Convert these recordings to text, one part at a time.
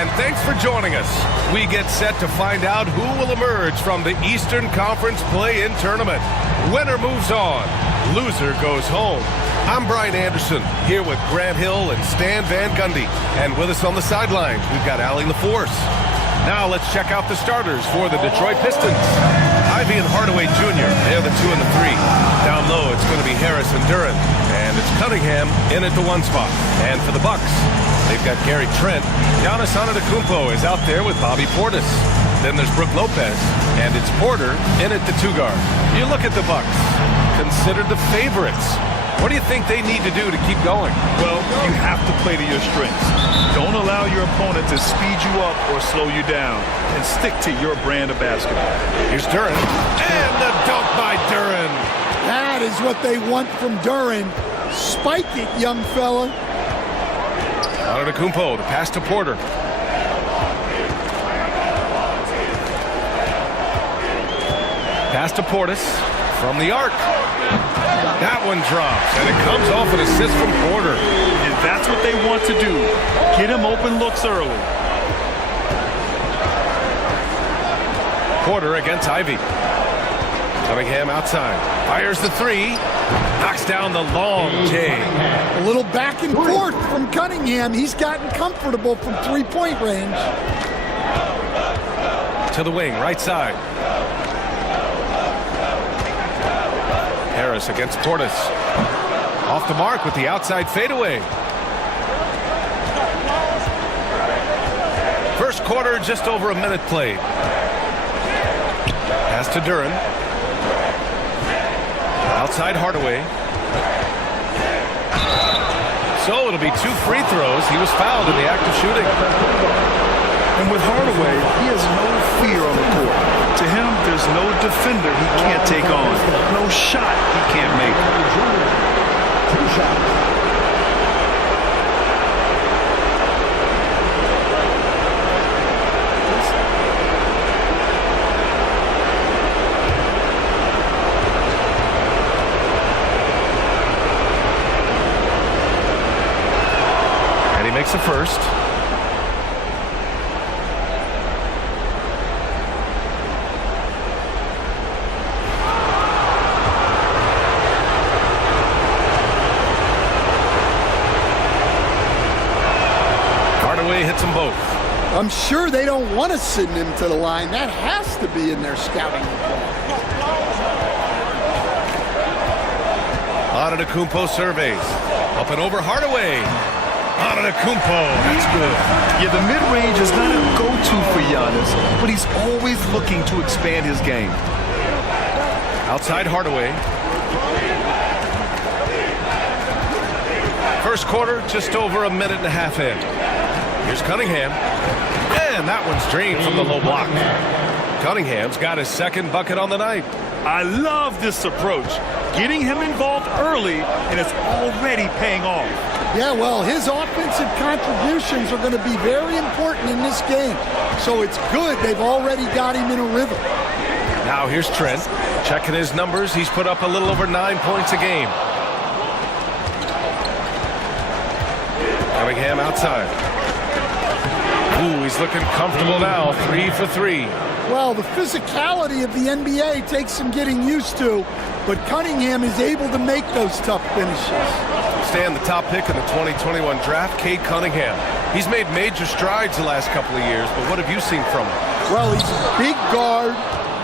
and thanks for joining us. We get set to find out who will emerge from the Eastern Conference play-in tournament. Winner moves on, loser goes home. I'm Brian Anderson, here with Grant Hill and Stan Van Gundy. And with us on the sidelines, we've got Allie LaForce. Now let's check out the starters for the Detroit Pistons. Ivy and Hardaway Jr., they're the 2 and the 3. Down low, it's going to be Harris and Duren. And it's Cunningham in at the 1 spot. And for the Bucks, they've got Gary Trent. Giannis Antetokounmpo is out there with Bobby Portis. Then there's Brook Lopez, and it's Porter in at the 2 guard. You look at the Bucks, considered the favorites. What do you think they need to do to keep going? Well, you have to play to your strengths. Don't allow your opponent to speed you up or slow you down, and stick to your brand of basketball. Here's Duren, and the dunk by Duren. That is what they want from Duren. Spike it, young fella. Antetokounmpo, the pass to Porter. Pass to Portis from the arc. That one drops, and it comes off an assist from Porter. And that's what they want to do. Get him open looks early. Porter against Ivy. Cunningham outside. Fires the 3. Knocks down the long J. A little back and forth from Cunningham. He's gotten comfortable from 3-point range. To the wing, right side. Harris against Portis. Off the mark with the outside fadeaway. First quarter, just over a minute played. Pass to Duren. Outside Hardaway. So it'll be 2 free throws. He was fouled in the act of shooting. And with Hardaway, he has no fear on the court. To him, there's no defender he can't take on. No shot he can't make. And he makes the first. Hits them both. I'm sure they don't want to send him to the line. That has to be in their scouting report. Antetokounmpo surveys. Up and over Hardaway. Antetokounmpo. That's good. Yeah, the mid-range is not a go-to for Giannis, but he's always looking to expand his game. Outside Hardaway. First quarter, just over a minute and a half in. Here's Cunningham, and that one's drained from the low block. Cunningham's got his second bucket on the night. I love this approach. Getting him involved early, and it's already paying off. Yeah, well, his offensive contributions are going to be very important in this game. So it's good they've already got him in a rhythm. Now here's Trent. Checking his numbers, he's put up a little over 9 points a game. Cunningham outside. Ooh, he's looking comfortable now. 3 for 3. Well, the physicality of the NBA takes some getting used to, but Cunningham is able to make those tough finishes. Stan, the top pick in the 2021 draft, Cade Cunningham. He's made major strides the last couple of years, but what have you seen from him? Well, he's a big guard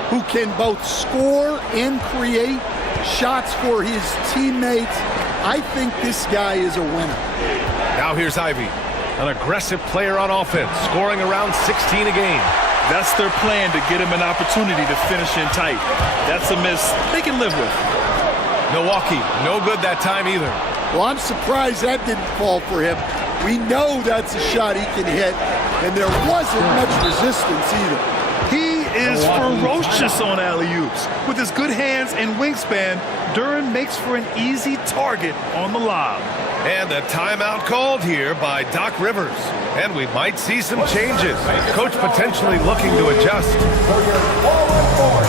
who can both score and create shots for his teammates. I think this guy is a winner. Now here's Ivy. An aggressive player on offense, scoring around 16 a game. That's their plan, to get him an opportunity to finish in tight. That's a miss they can live with. Milwaukee, no good that time either. Well, I'm surprised that didn't fall for him. We know that's a shot he can hit, and there wasn't much resistance either. He is ferocious on alley-oops. With his good hands and wingspan, Duren makes for an easy target on the lob. And a timeout called here by Doc Rivers. And we might see some changes. Coach potentially looking to adjust. For your forward forward.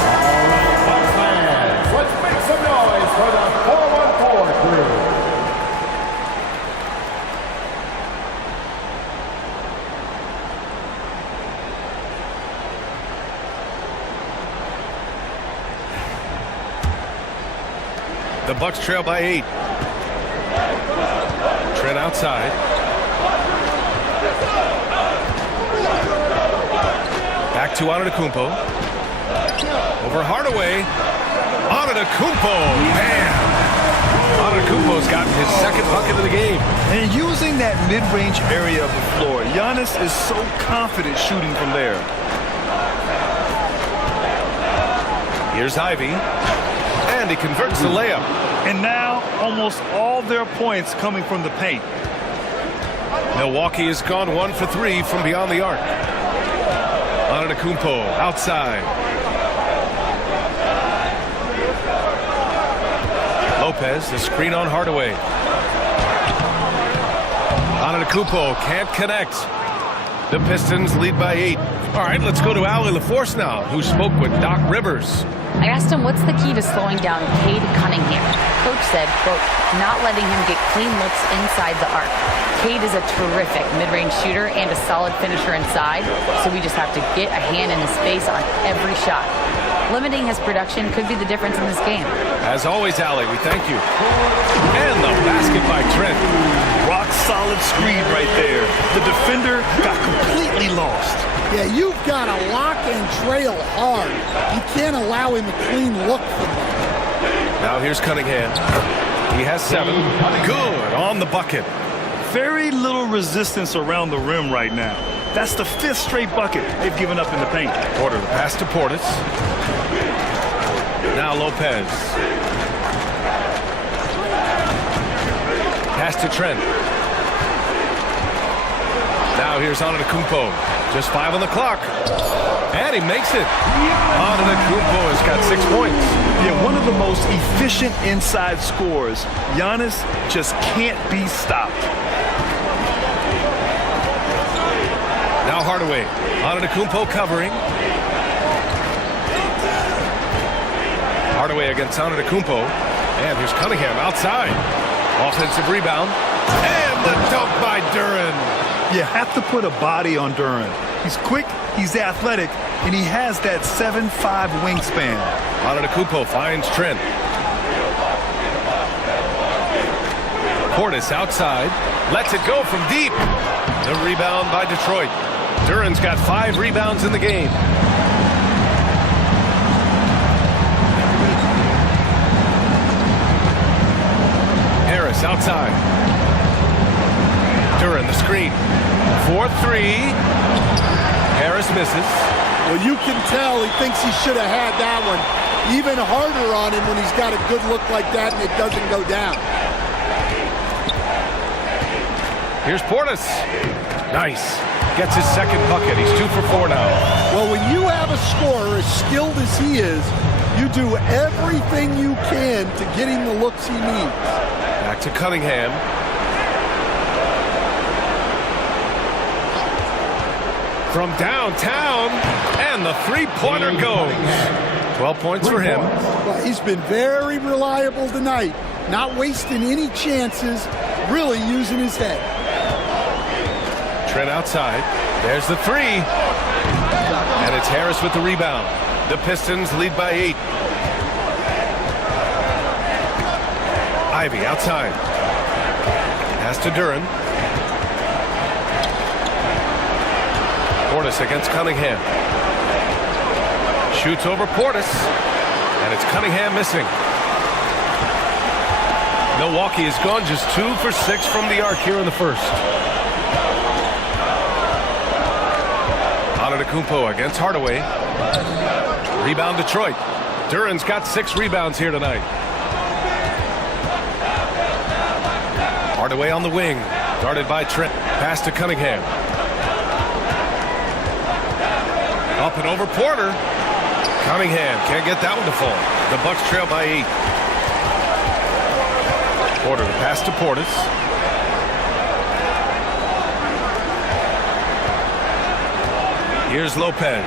All right, Bucks fans, let's make some noise for the 4-1-4 crew. The Bucks trail by 8. Trent outside. Back to Antetokounmpo. Over Hardaway. Antetokounmpo, man. Antetokounmpo's gotten his second bucket of the game. And using that mid-range area of the floor, Giannis is so confident shooting from there. Here's Ivy. And he converts the layup. And now almost all their points coming from the paint. Milwaukee has gone 1 for 3 from beyond the arc. Antetokounmpo outside. Lopez, the screen on Hardaway. Antetokounmpo can't connect. The Pistons lead by 8. All right, let's go to Allie LaForce now, who spoke with Doc Rivers. I asked him what's the key to slowing down Cade Cunningham. Coach said, quote, not letting him get clean looks inside the arc. Cade is a terrific mid-range shooter and a solid finisher inside, so we just have to get a hand in his face on every shot. Limiting his production could be the difference in this game. As always, Allie, we thank you. And the basket by Trent. Rock solid screen right there. The defender got completely lost. Yeah, you've got to lock and trail hard. You can't allow him a clean look from that. Now here's Cunningham. He has 7. Good on the bucket. Very little resistance around the rim right now. That's the 5th straight bucket they've given up in the paint. Porter, the pass to Portis. Now Lopez. Pass to Trent. Now here's Antetokounmpo. Just 5 on the clock. And he makes it. Antetokounmpo has got 6 points. Yeah, one of the most efficient inside scorers. Giannis just can't be stopped. Now Hardaway. Antetokounmpo covering. Hardaway against Antetokounmpo. And here's Cunningham outside. Offensive rebound. And the dunk by Duren. You have to put a body on Duren. He's quick, he's athletic, and he has that 7'5" wingspan. Antetokounmpo finds Trent. Portis outside. Lets it go from deep. The rebound by Detroit. Duren's got 5 rebounds in the game. Harris outside. Duren the screen. 4-3. Harris misses. Well, you can tell he thinks he should have had that one. Even harder on him when he's got a good look like that and it doesn't go down. Here's Portis. Nice. Gets his second bucket. He's 2 for 4 now. Well, when you have a scorer as skilled as he is, you do everything you can to get him the looks he needs. Back to Cunningham. From downtown, and the three-pointer goes. 12 points for him. Well, he's been very reliable tonight, not wasting any chances, really using his head. Trent outside. There's the 3. And it's Harris with the rebound. The Pistons lead by 8. Ivy outside. Pass to Duren. Portis against Cunningham. Shoots over Portis. And it's Cunningham missing. Milwaukee has gone just 2 for 6 from the arc here in the first. Antetokounmpo against Hardaway. Rebound Detroit. Duren's got 6 rebounds here tonight. Hardaway on the wing. Guarded by Trent. Pass to Cunningham. Up and over Porter. Cunningham can't get that one to fall. The Bucks trail by 8. Porter, the pass to Portis. Here's Lopez.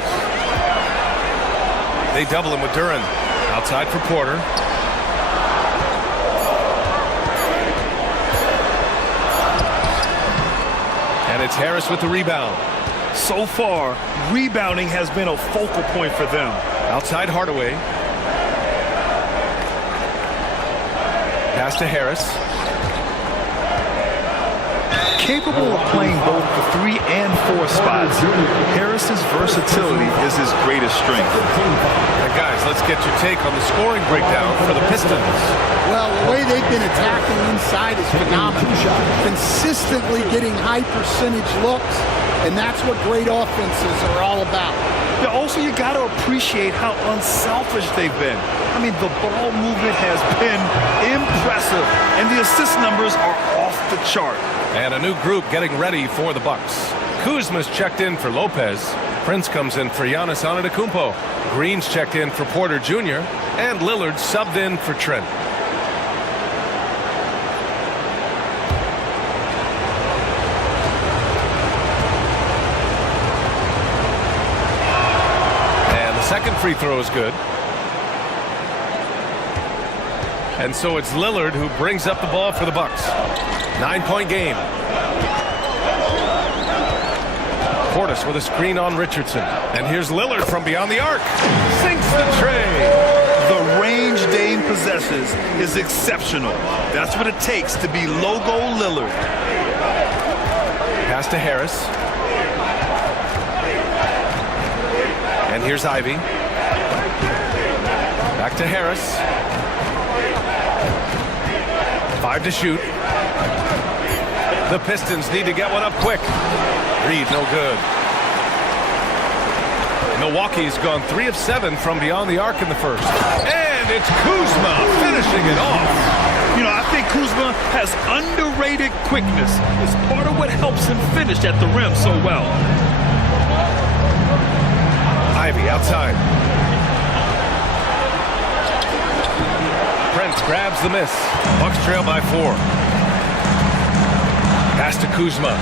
They double him with Duren. Outside for Porter. And it's Harris with the rebound. So far, rebounding has been a focal point for them. Outside Hardaway. Pass to Harris. Capable of playing both the 3 and 4 spots, Harris's versatility is his greatest strength. And guys, let's get your take on the scoring breakdown for the Pistons. Well, the way they've been attacking inside is phenomenal. Consistently getting high percentage looks, and that's what great offenses are all about. Yeah, also, you got to appreciate how unselfish they've been. I mean, the ball movement has been impressive, and the assist numbers are off the chart. And a new group getting ready for the Bucks. Kuzma's checked in for Lopez. Prince comes in for Giannis Antetokounmpo. Green's checked in for Porter Jr. And Lillard subbed in for Trent. And the second free throw is good. And so it's Lillard who brings up the ball for the Bucks. 9-point game. Portis with a screen on Richardson. And here's Lillard from beyond the arc. Sinks the tray. The range Dame possesses is exceptional. That's what it takes to be logo Lillard. Pass to Harris. And here's Ivy. Back to Harris. 5 to shoot. The Pistons need to get one up quick. Reed, no good. Milwaukee's gone 3 of 7 from beyond the arc in the first. And it's Kuzma finishing it off. You know, I think Kuzma has underrated quickness. It's part of what helps him finish at the rim so well. Ivy outside. Prince grabs the miss. Bucks trail by 4. Pass to Kuzma.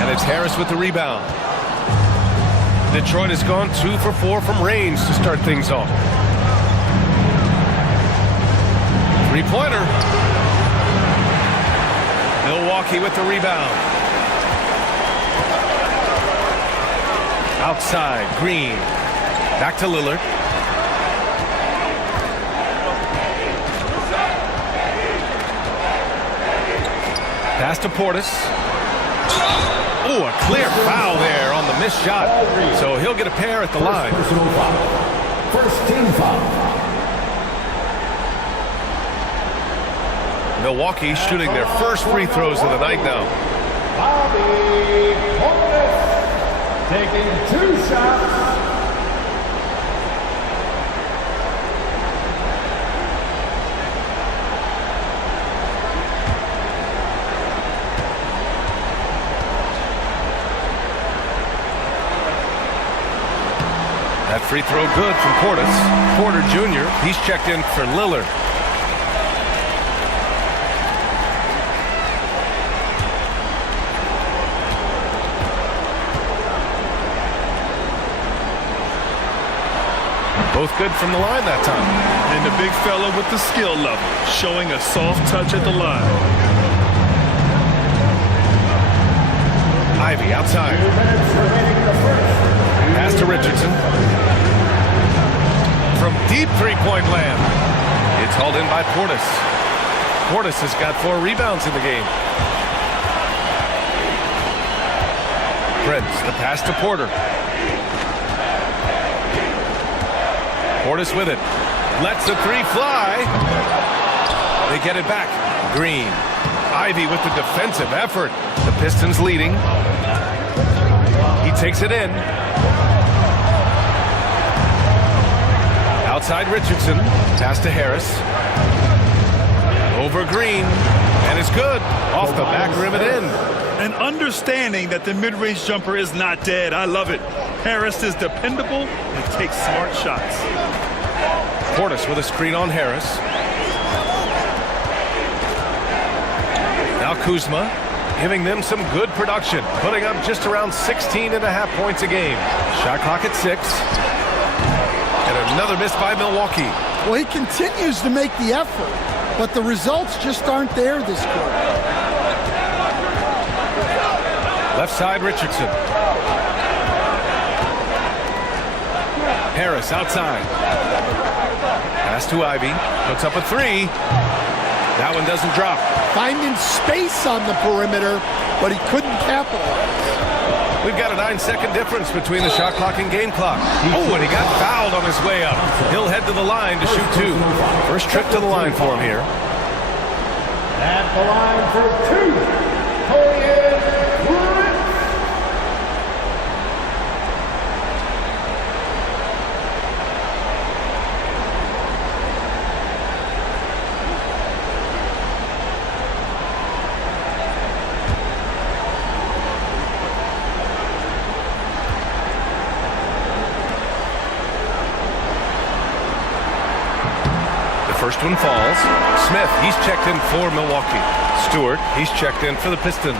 And it's Harris with the rebound. Detroit has gone 2 for 4 from range to start things off. 3-pointer. Milwaukee with the rebound. Outside, Green. Back to Lillard. Pass to Portis. Oh, a clear foul there on the missed shot. So he'll get a pair at the line. First team foul. Milwaukee shooting their first free throws of the night now. Bobby Portis taking 2 shots. That free throw good from Portis. Porter Jr., he's checked in for Lillard. Both good from the line that time. And the big fella with the skill level, showing a soft touch at the line. Ivy outside. Pass to Richardson. From deep three-point land. It's hauled in by Portis. Portis has got 4 rebounds in the game. Prince, the pass to Porter. Portis with it. Lets the 3 fly. They get it back. Green. Ivy with the defensive effort. The Pistons leading. He takes it in. Outside Richardson. Pass to Harris. Over Green. And it's good. Off the back rim and in. And understanding that the mid-range jumper is not dead. I love it. Harris is dependable and takes smart shots. Portis with a screen on Harris. Now Kuzma giving them some good production, putting up just around 16.5 points a game. Shot clock at 6. And another miss by Milwaukee. Well, he continues to make the effort, but the results just aren't there this quarter. Left side Richardson. Harris outside. Pass to Ivy. Puts up a three. That one doesn't drop. Finding space on the perimeter, but he couldn't capitalize. We've got a 9-second difference between the shot clock and game clock. Oh, and he got fouled on his way up. He'll head to the line to shoot two. First trip to the line for him here. At the line for two, Julian Wood. First one falls. Smith, he's checked in for Milwaukee. Stewart, he's checked in for the Pistons.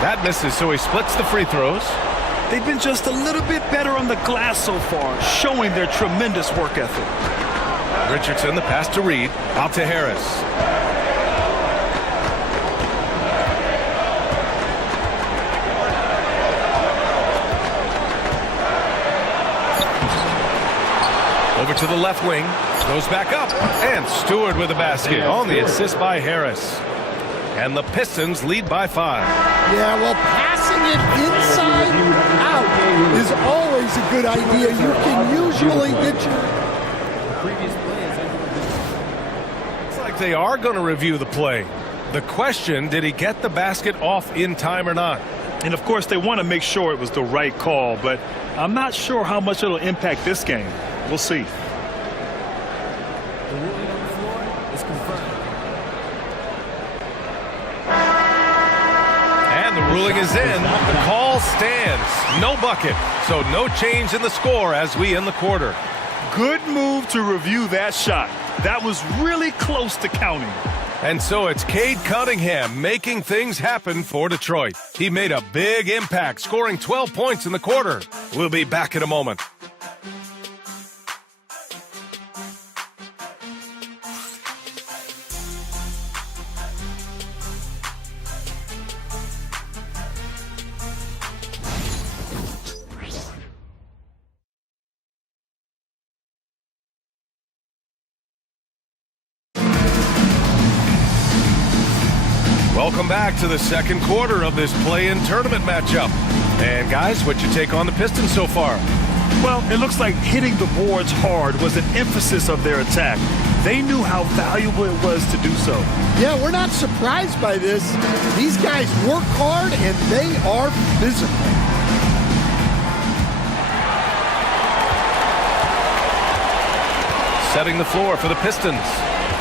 That misses, so he splits the free throws. They've been just a little bit better on the glass so far, showing their tremendous work ethic. Richardson, the pass to Reed, out to Harris. Over to the left wing, goes back up, and Stewart with a basket on the assist by Harris. And the Pistons lead by 5. Yeah, well, passing it inside out is always a good idea. You can usually get your... Looks like they are going to review the play. The question, did he get the basket off in time or not? And, of course, they want to make sure it was the right call, but I'm not sure how much it'll impact this game. We'll see. The ruling on the floor is confirmed. And the ruling is in. The call stands. No bucket. So no change in the score as we end the quarter. Good move to review that shot. That was really close to counting. And so it's Cade Cunningham making things happen for Detroit. He made a big impact, scoring 12 points in the quarter. We'll be back in a moment. Welcome back to the second quarter of this play-in tournament matchup. And guys, what's your take on the Pistons so far? Well, it looks like hitting the boards hard was an emphasis of their attack. They knew how valuable it was to do so. Yeah, we're not surprised by this. These guys work hard and they are physical. Setting the floor for the Pistons.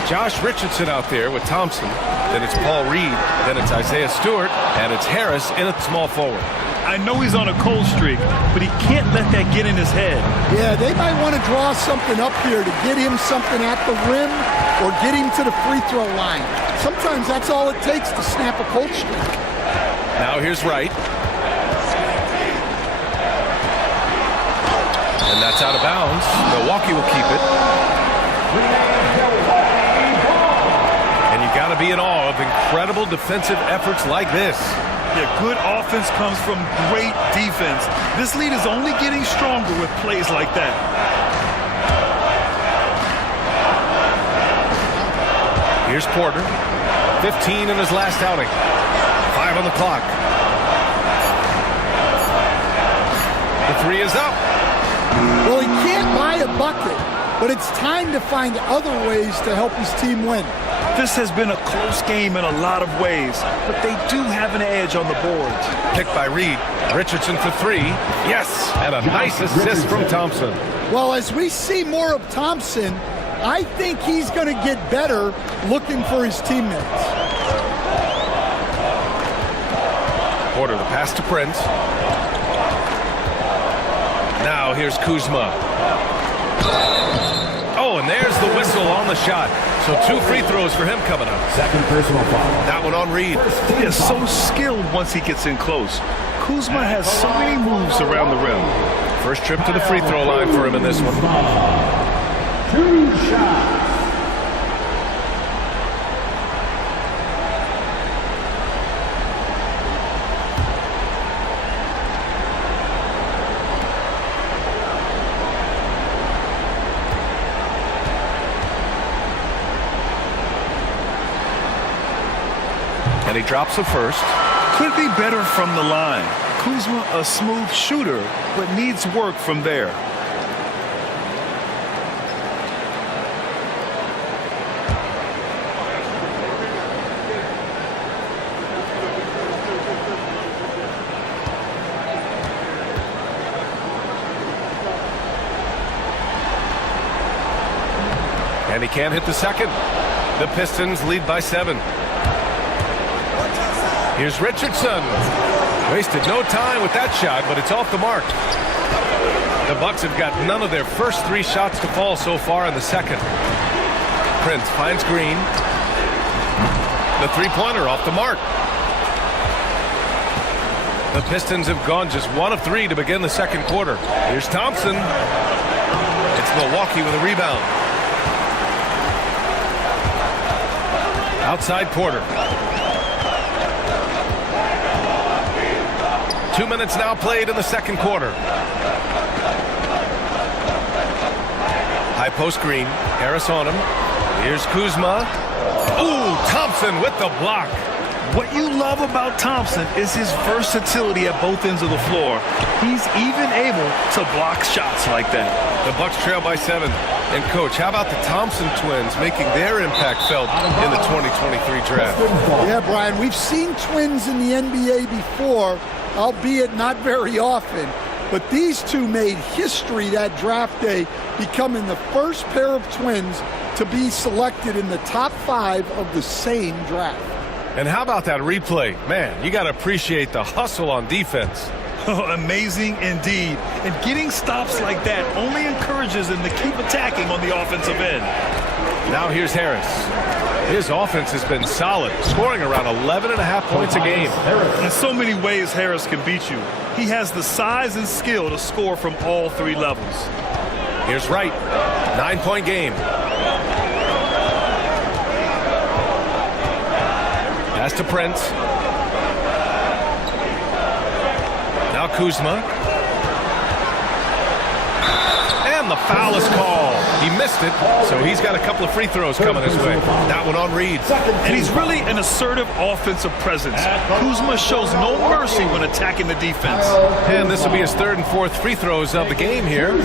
Josh Richardson out there with Thompson. Then it's Paul Reed. Then it's Isaiah Stewart. And it's Harris in at small forward. I know he's on a cold streak, but he can't let that get in his head. Yeah, they might want to draw something up here to get him something at the rim or get him to the free throw line. Sometimes that's all it takes to snap a cold streak. Now here's Wright. And that's out of bounds. Milwaukee will keep it. And you got to be in awe of incredible defensive efforts like this. Yeah, good offense comes from great defense. This lead is only getting stronger with plays like that. Here's Porter. 15 in his last outing. 5 on the clock. The three is up. Well, he can't buy a bucket, but it's time to find other ways to help his team win. This has been a close game in a lot of ways, but they do have an edge on the boards. Picked by Reed. Richardson for 3. Yes, and a nice assist from Thompson. Well, as we see more of Thompson, I think he's going to get better looking for his teammates. Porter, the pass to Prince. Now here's Kuzma. Oh, Oh, and there's the whistle on the shot. So 2 free throws for him coming up. Second personal foul. That one on Reed. He is so skilled once he gets in close. Kuzma has so many moves around the rim. First trip to the free throw line for him in this one. 2 shots. And he drops the first. Could be better from the line. Kuzma, a smooth shooter, but needs work from there. And he can't hit the second. The Pistons lead by 7. Here's Richardson. Wasted no time with that shot, but it's off the mark. The Bucks have got none of their first 3 shots to fall so far in the second. Prince finds Green. The three-pointer off the mark. The Pistons have gone just 1 of 3 to begin the second quarter. Here's Thompson. It's Milwaukee with a rebound. Outside Porter. 2 minutes now played in the second quarter. High post Green. Harris on him. Here's Kuzma. Ooh, Thompson with the block. What you love about Thompson is his versatility at both ends of the floor. He's even able to block shots like that. The Bucks trail by 7. And, Coach, how about the Thompson twins making their impact felt in the 2023 draft? Yeah, Brian, we've seen twins in the NBA before, albeit not very often. But these two made history that draft day, becoming the first pair of twins to be selected in the top 5 of the same draft. And how about that replay? Man, you got to appreciate the hustle on defense. Oh, amazing indeed. And getting stops like that only encourages them to keep attacking on the offensive end. Now here's Harris. His offense has been solid, scoring around 11.5 points a game. In so many ways, Harris can beat you. He has the size and skill to score from all 3 levels. Here's Wright. 9-point game. Pass to Prince. Now Kuzma. And the foul is called. He missed it, so he's got a couple of free throws coming his way. That one on Reed. And he's really an assertive offensive presence. Kuzma shows no mercy when attacking the defense. And this will be his 3rd and 4th free throws of the game here.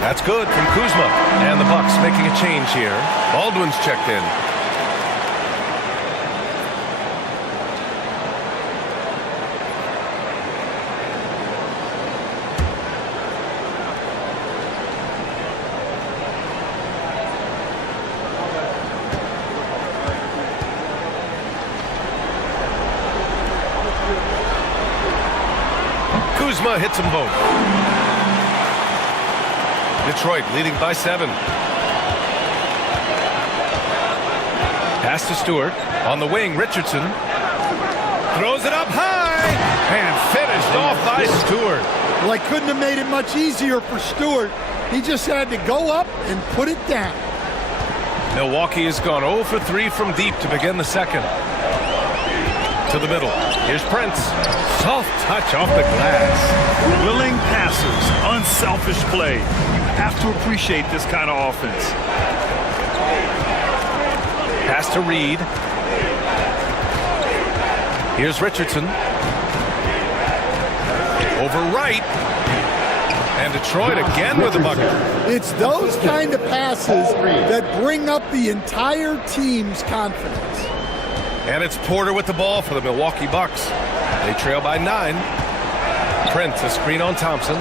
That's good from Kuzma. And the Bucks making a change here. Baldwin's checked in. Kuzma hits them both. Detroit leading by 7. Pass to Stewart. On the wing, Richardson. Throws it up high. And finished off by Stewart. Well, I couldn't have made it much easier for Stewart. He just had to go up and put it down. Milwaukee has gone 0 for 3 from deep to begin the second. To the middle. Here's Prince. Soft touch off the glass. Willing passers, unselfish play. You have to appreciate this kind of offense. Pass to Reed. Here's Richardson. Over Wright. And Detroit again with the bucket. It's those kind of passes that bring up the entire team's confidence. And it's Porter with the ball for the Milwaukee Bucks. They trail by 9. Prince, a screen on Thompson.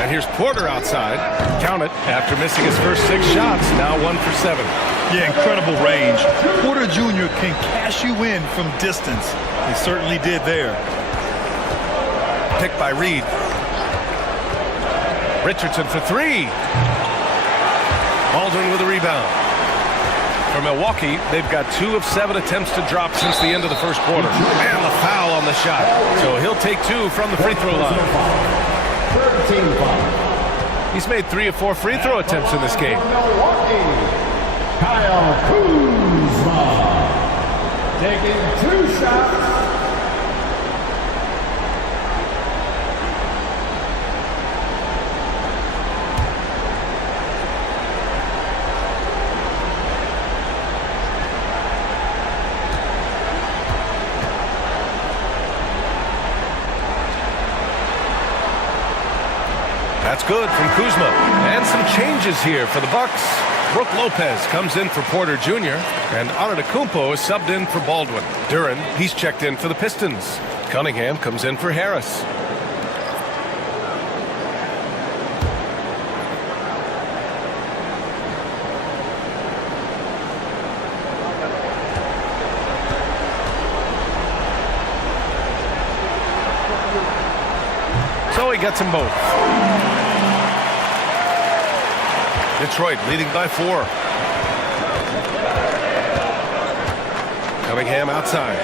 And here's Porter outside. Count it after missing his first 6 shots. Now 1 for 7. Yeah, incredible range. Porter Jr. can cash you in from distance. He certainly did there. Picked by Reed. Richardson for 3. Baldwin with a rebound. For Milwaukee, they've got 2 of 7 attempts to drop since the end of the first quarter. And a foul on the shot. So he'll take 2 from the free throw line. 13 foul. He's made 3 of 4 free throw attempts in this game. Kyle Kuzma taking 2 shots. That's good from Kuzma. And some changes here for the Bucks. Brook Lopez comes in for Porter Jr. and Antetokounmpo is subbed in for Baldwin. Duren, he's checked in for the Pistons. Cunningham comes in for Harris. So he gets them both. Detroit leading by 4. Cunningham outside.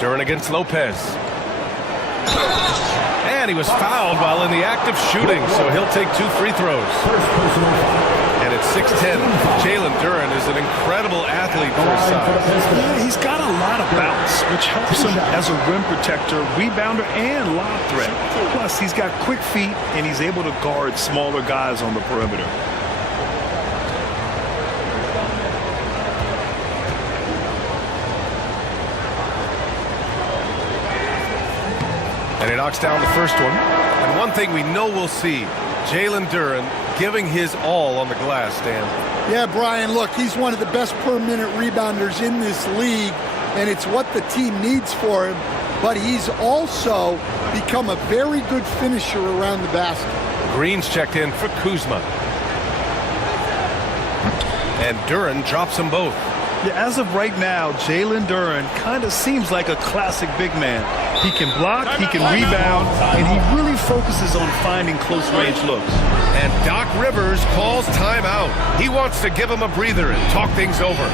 Duren against Lopez. And he was fouled while in the act of shooting, so he'll take 2 free throws. And it's 6'10". Jalen Duren is an incredible athlete for his size. Yeah, he's got a lot of bounce, which helps him as a rim protector, rebounder, and lob threat. Plus, he's got quick feet, and he's able to guard smaller guys on the perimeter. And he knocks down the first one. And one thing we know we'll see, Jalen Duren giving his all on the glass, Dan. Yeah, Brian, look, he's one of the best per-minute rebounders in this league, and it's what the team needs for him. But he's also become a very good finisher around the basket. Green's checked in for Kuzma. And Duren drops them both. Yeah, as of right now, Jalen Duren kind of seems like a classic big man. He can block, he can rebound, and he really focuses on finding close-range looks. And Doc Rivers calls timeout. He wants to give him a breather and talk things over.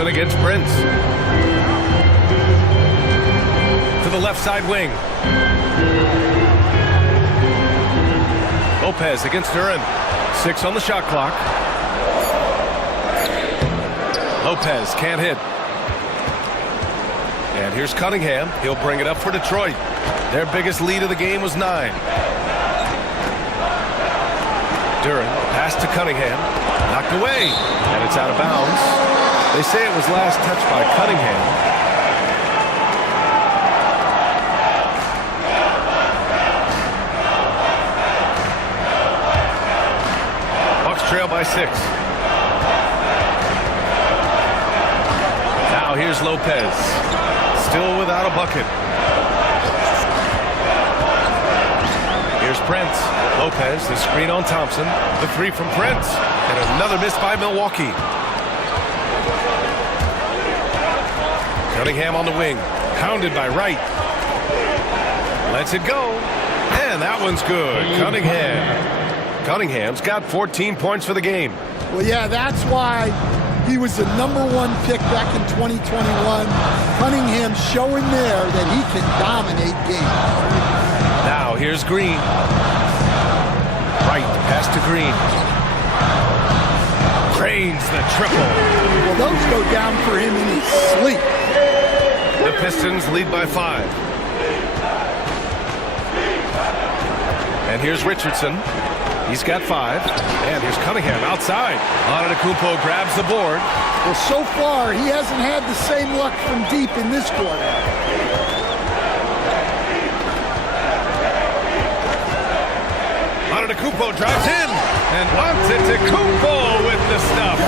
Against Prince. To the left side wing. Lopez against Duren. 6 on the shot clock. Lopez can't hit. And here's Cunningham. He'll bring it up for Detroit. Their biggest lead of the game was 9. Duran, pass to Cunningham. Knocked away. And it's out of bounds. They say it was last touched by Cunningham. Bucks trail by 6. Now here's Lopez. Still without a bucket. Here's Prince. Lopez, the screen on Thompson. The 3 from Prince. And another miss by Milwaukee. Cunningham on the wing. Pounded by Wright. Lets it go. And that one's good. Cunningham's got 14 points for the game. Well, yeah, that's why he was the #1 pick back in 2021. Cunningham showing there that he can dominate games. Now here's Green. Right, pass to Green. Cranes the triple. Well, those go down for him in his sleep. The Pistons lead by 5. And here's Richardson. He's got 5. And here's Cunningham outside. Antetokounmpo grabs the board. Well, so far, he hasn't had the same luck from deep in this quarter. Antetokounmpo drives in. And Antetokounmpo with the stuff.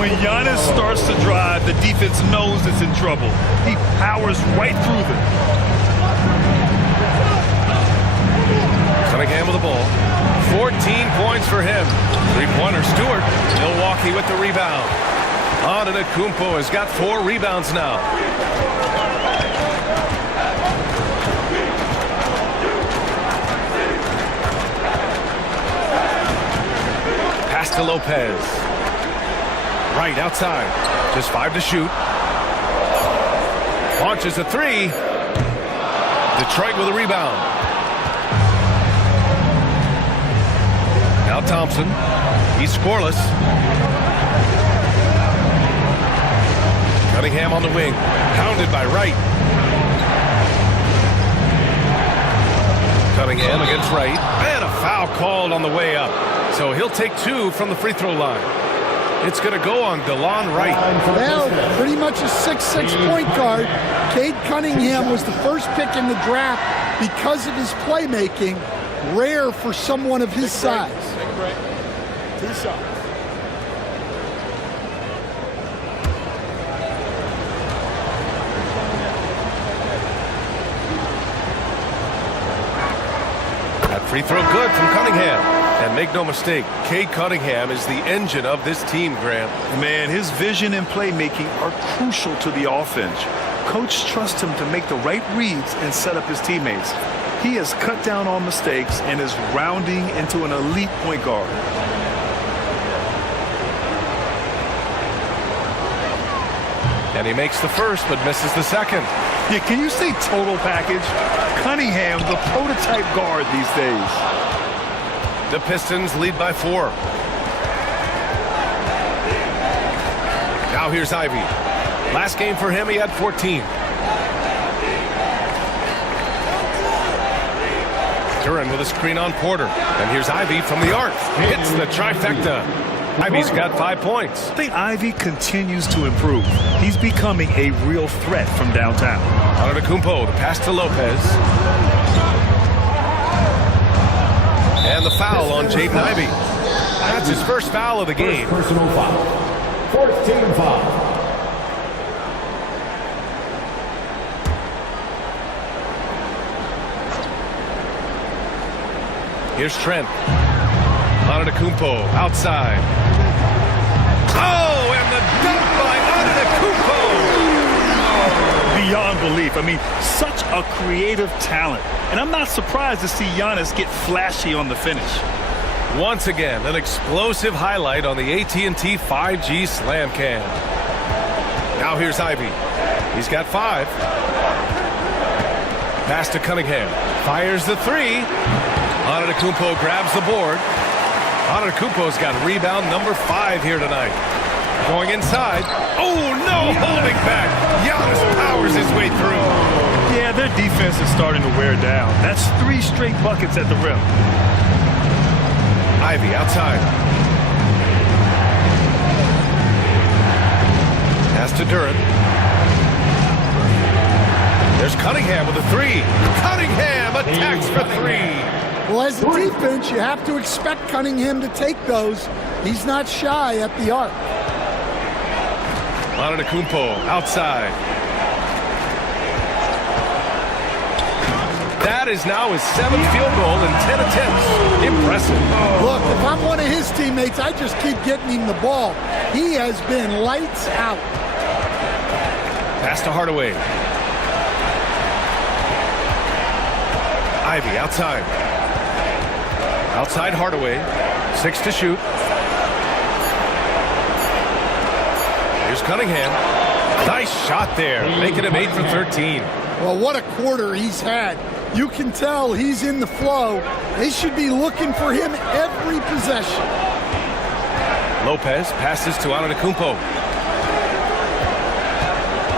When Giannis starts to drive, the defense knows it's in trouble. He powers right through them. Cunningham with the ball. 14 points for him. 3-pointer Stewart. Milwaukee with the rebound. Antetokounmpo has got 4 rebounds now. Pass to Lopez. Right outside. Just 5 to shoot. Launches a 3. Detroit with a rebound. Now Thompson. He's scoreless. Cunningham on the wing. Pounded by Wright. Cunningham against Wright. And a foul called on the way up. So he'll take 2 from the free throw line. It's going to go on DeLon Wright. Well, pretty much a 6'6" point guard. Cade Cunningham was the first pick in the draft because of his playmaking. Rare for someone of his size. His size. That free throw good from Cunningham. And make no mistake, Cade Cunningham is the engine of this team, Graham. Man, his vision and playmaking are crucial to the offense. Coach trusts him to make the right reads and set up his teammates. He has cut down on mistakes and is rounding into an elite point guard. And he makes the first, but misses the second. Yeah, can you say total package? Cunningham, the prototype guard these days. The Pistons lead by 4. Now here's Ivy. Last game for him, he had 14. Duran with a screen on Porter. And here's Ivy from the arc. Hits the trifecta. Ivy's got 5 points. I think Ivy continues to improve. He's becoming a real threat from downtown. Antetokounmpo, the pass to Lopez. And the foul on Jaden Ivey. That's his first foul of the game. Personal foul. 14 foul. Here's Trent. Antetokounmpo outside. Oh, and the dunk by Antetokounmpo. Beyond belief. I mean, such a creative talent. And I'm not surprised to see Giannis get flashy on the finish. Once again, an explosive highlight on the AT&T 5G Slam Cam. Now here's Ivy. He's got 5. Pass to Cunningham. Fires the 3. Antetokounmpo grabs the board. Antetokounmpo's got rebound number 5 here tonight. Going inside. Oh, no holding back. Giannis powers his way through. Yeah, their defense is starting to wear down. That's 3 straight buckets at the rim. Ivy outside. Pass to Duran. There's Cunningham with a 3. Cunningham attacks for 3. Well, as a defense, you have to expect Cunningham to take those. He's not shy at the arc. Antetokounmpo outside. That is now his 7th field goal in 10 attempts. Impressive. Look, if I'm one of his teammates, I just keep getting him the ball. He has been lights out. Pass to Hardaway. Ivy outside. Outside Hardaway. 6 to shoot. Here's Cunningham. Nice shot there, making him 8 for 13. Well, what a quarter he's had. You can tell he's in the flow. They should be looking for him every possession. Lopez passes to Antetokounmpo.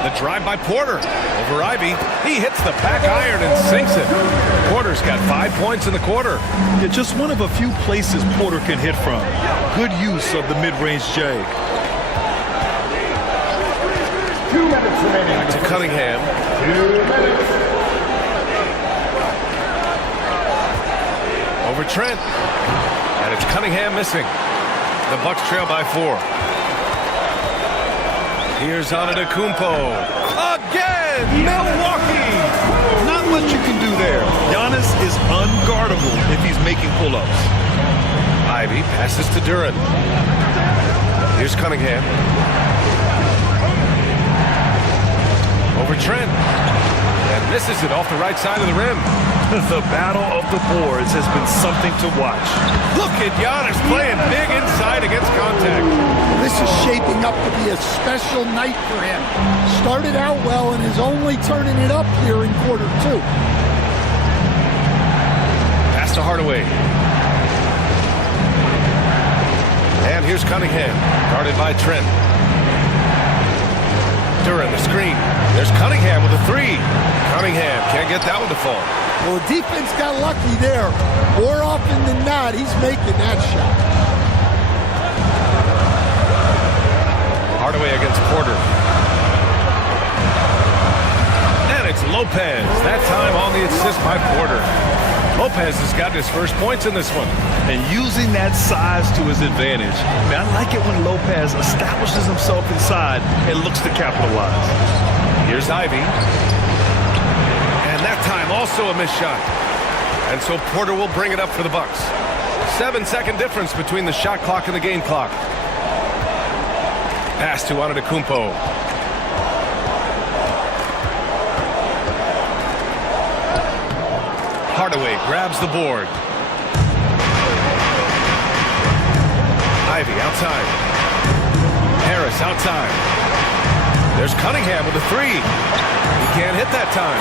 The drive by Porter over Ivy. He hits the back iron and sinks it. Porter's got 5 points in the quarter. Yeah, just one of a few places Porter can hit from. Good use of the mid-range J. 2 minutes remaining. Back to Cunningham. 2 minutes. Over Trent. And it's Cunningham missing. The Bucks trail by 4. Here's Antetokounmpo. Again! Milwaukee! Not much you can do there. Giannis is unguardable if he's making pull-ups. Ivy passes to Duran. Here's Cunningham. Over Trent. And misses it off the right side of the rim. The battle of the boards has been something to watch. Look at Giannis playing big inside against contact. This is shaping up to be a special night for him. Started out well and is only turning it up here in quarter 2. Pass to Hardaway. And here's Cunningham, guarded by Trent. Duran, the screen. There's Cunningham with a 3. Cunningham can't get that one to fall. Well, the defense got lucky there. More often than not, he's making that shot. Hardaway against Porter. And it's Lopez. That time on the assist by Porter. Lopez has got his first points in this one. And using that size to his advantage. Man, I like it when Lopez establishes himself inside and looks to capitalize. Here's Ivy. And that time also a missed shot. And so Porter will bring it up for the Bucks. 7-second difference between the shot clock and the game clock. Pass to Antetokounmpo. Hardaway grabs the board. Ivy outside. Harris outside. There's Cunningham with a 3. He can't hit that time.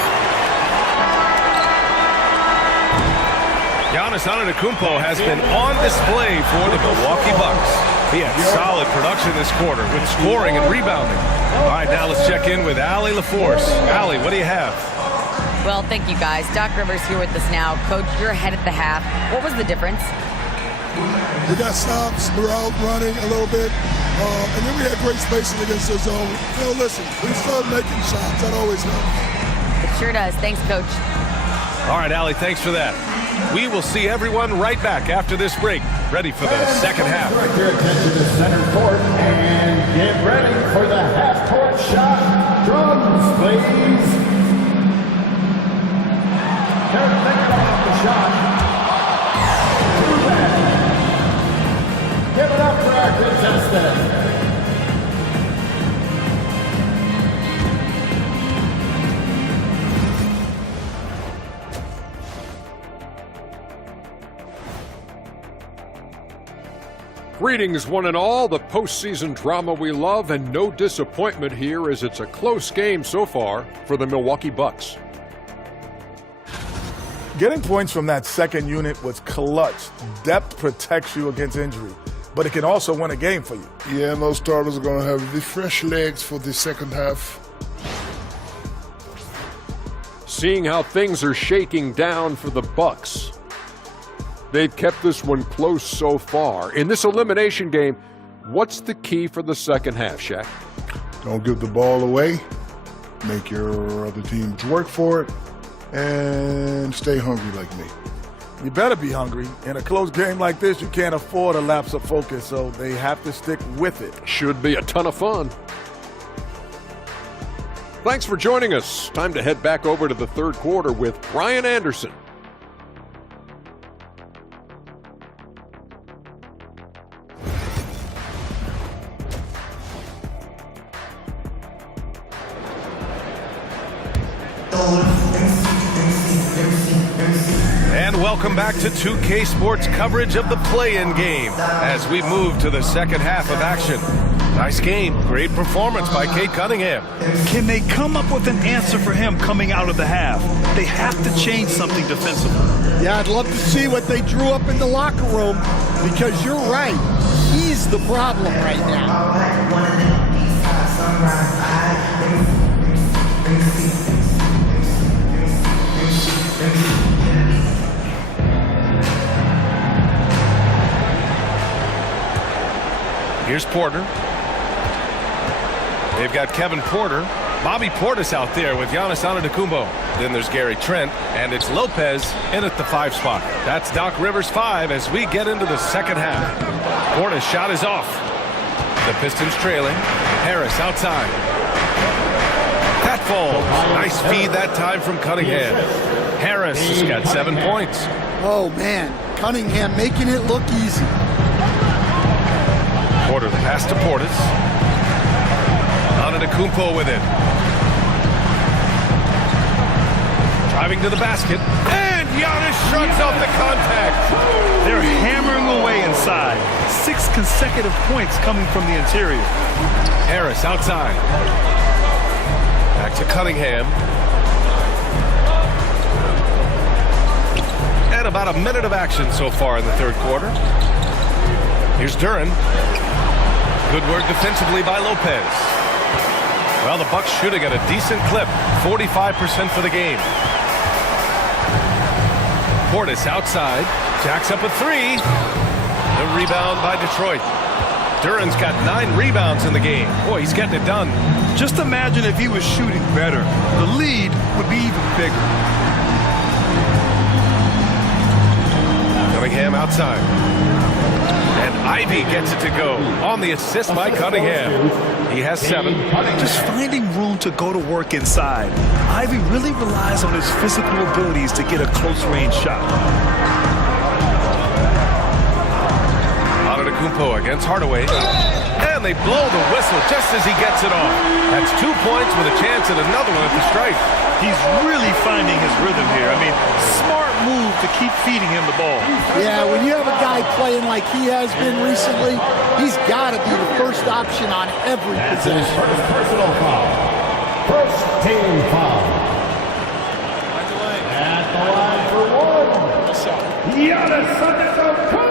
Giannis Antetokounmpo has been on display for the Milwaukee Bucks. He had solid production this quarter with scoring and rebounding. All right, now let's check in with Allie LaForce. Allie, what do you have? Well, thank you, guys. Doc Rivers here with us now. Coach, you're ahead at the half. What was the difference? We got stops, we were out running a little bit, and then we had great spacing against the zone. You know, listen, we started making shots. That always helps. It sure does. Thanks, Coach. All right, Allie, thanks for that. We will see everyone right back after this break, ready for the second half. Direct your attention to center court and get ready for the half-court shot. Drums, please. They're thinking about the shot. Too bad. Give it up for our contestant. Greetings, one and all. The postseason drama we love, and no disappointment here as it's a close game so far for the Milwaukee Bucks. Getting points from that second unit was clutch. Depth protects you against injury. but it can also win a game for you. Yeah, and those starters are going to have the fresh legs for the second half. Seeing how things are shaking down for the Bucks. They've kept this one close so far. In this elimination game, what's the key for the second half, Shaq? Don't give the ball away. Make your other teams work for it. And stay hungry like me. You better be hungry. In a close game like this, you can't afford a lapse of focus, so they have to stick with it. Should be a ton of fun. Thanks for joining us. Time to head back over to the third quarter with Brian Anderson. And welcome back to 2K Sports coverage of the play-in game as we move to the second half of action. Nice game. Great performance by Cade Cunningham. Can they come up with an answer for him coming out of the half? They have to change something defensively. Yeah, I'd love to see what they drew up in the locker room because you're right. He's the problem right now. Here's Porter. They've got Kevin Porter. Bobby Portis out there with Giannis Antetokounmpo. Then there's Gary Trent, and it's Lopez in at the 5 spot. That's Doc Rivers' 5 as we get into the second half. Portis' shot is off. The Pistons trailing. Harris outside. That falls. Nice feed that time from Cunningham. Harris has got 7 points. Oh, man. Cunningham making it look easy. Porter the pass to Portis. Antetokounmpo with it. Driving to the basket. And Giannis shrugs off the contact. They're hammering away inside. 6 consecutive points coming from the interior. Harris outside. Back to Cunningham. And about a minute of action so far in the third quarter. Here's Duren. Good work defensively by Lopez. Well, the Bucks shooting at a decent clip. 45% for the game. Portis outside. Jacks up a 3. The rebound by Detroit. Duren's got 9 rebounds in the game. Boy, he's getting it done. Just imagine if he was shooting better. The lead would be even bigger. Cunningham outside. And Ivy gets it to go on the assist by Cunningham. He has 7. Just finding room to go to work inside. Ivy really relies on his physical abilities to get a close-range shot. Antetokounmpo against Hardaway. And they blow the whistle just as he gets it off. That's 2 points with a chance at another one at the stripe. He's really finding his rhythm here. I mean, smart move to keep feeding him the ball. Yeah, when you have a guy playing like he has been recently, he's got to be the first option on every possession. Personal foul. First team foul. At the line for 1. Giannis Antetokounmpo.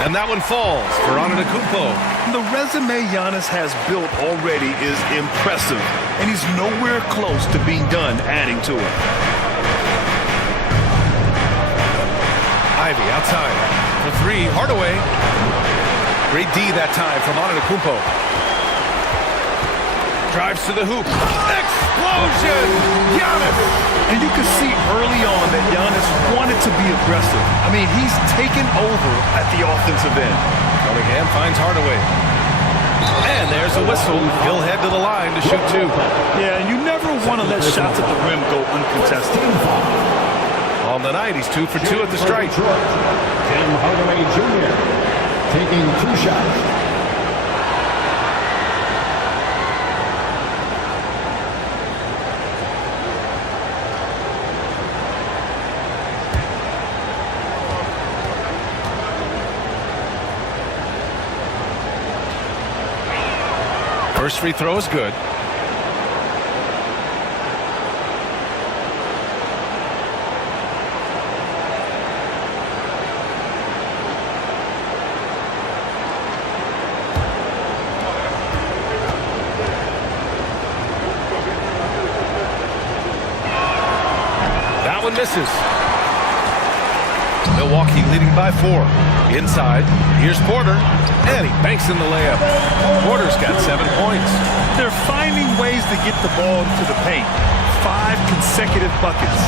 And that one falls for Antetokounmpo. The resume Giannis has built already is impressive, and he's nowhere close to being done adding to it. Ivy outside for 3. Hardaway. Great D that time from Antetokounmpo. Drives to the hoop. Explosion! Giannis! And you can see early on that Giannis wanted to be aggressive. I mean, he's taken over at the offensive end. Cunningham finds Hardaway. And there's a whistle. He'll head to the line to shoot 2. Yeah, and you never want to let shots at the rim go uncontested. On the night, he's 2 for 2 at the stripe. Tim Hardaway Jr. taking 2 shots. First free throw is good. That one misses. Milwaukee leading by 4. Inside, here's Porter, and he banks in the layup. Porter's got 7 points. They're finding ways to get the ball to the paint. 5 consecutive buckets.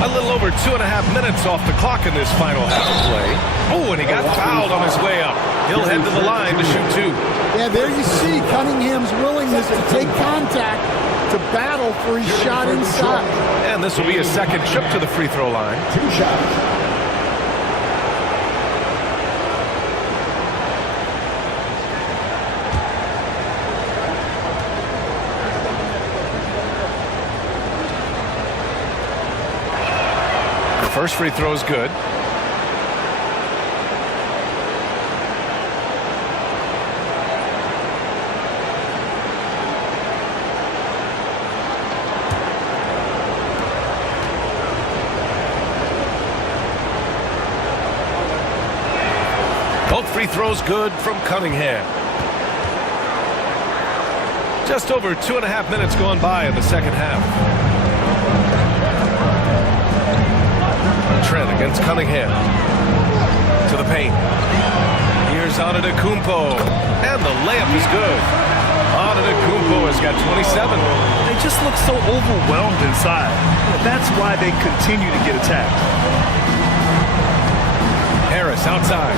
A little over 2.5 minutes off the clock in this final half of play. Oh, and he got fouled on his way up. He'll head to the line to shoot 2. Yeah, there you see Cunningham's willingness to take contact, to battle for his shot inside. And this will be his second trip to the free throw line. 2 shots. The first free throw is good. Both free throws good from Cunningham. Just over 2.5 minutes gone by in the second half. Trent against Cunningham. To the paint. Here's Antetokounmpo. And the layup is good. Antetokounmpo has got 27. They just look so overwhelmed inside. That's why they continue to get attacked. Harris outside.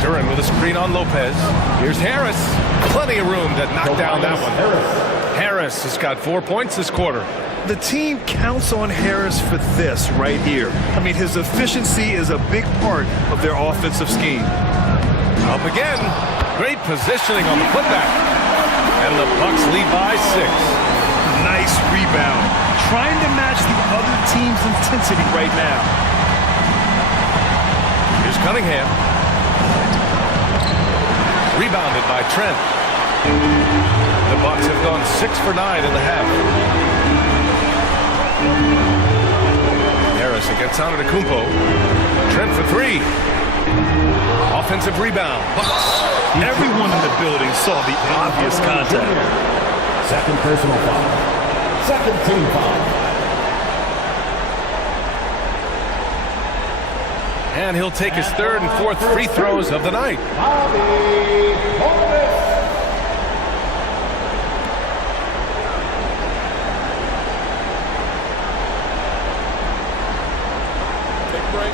Duran with a screen on Lopez. Here's Harris. Plenty of room to knock down that one. Harris has got 4 points this quarter. The team counts on Harris for this right here. I mean, his efficiency is a big part of their offensive scheme. Up again. Great positioning on the putback. And the Bucks lead by 6. Nice rebound. Trying to match the other team's intensity right now. Here's Cunningham. Rebounded by Trent. The Bucks have gone 6 for 9 in the half. Harris against Antetokounmpo. Trent for 3. Offensive rebound. Bucks. Everyone in the building saw the obvious contact. Second personal foul. Second team foul. And he'll take his 3rd and 4th free throws of the night. Take break.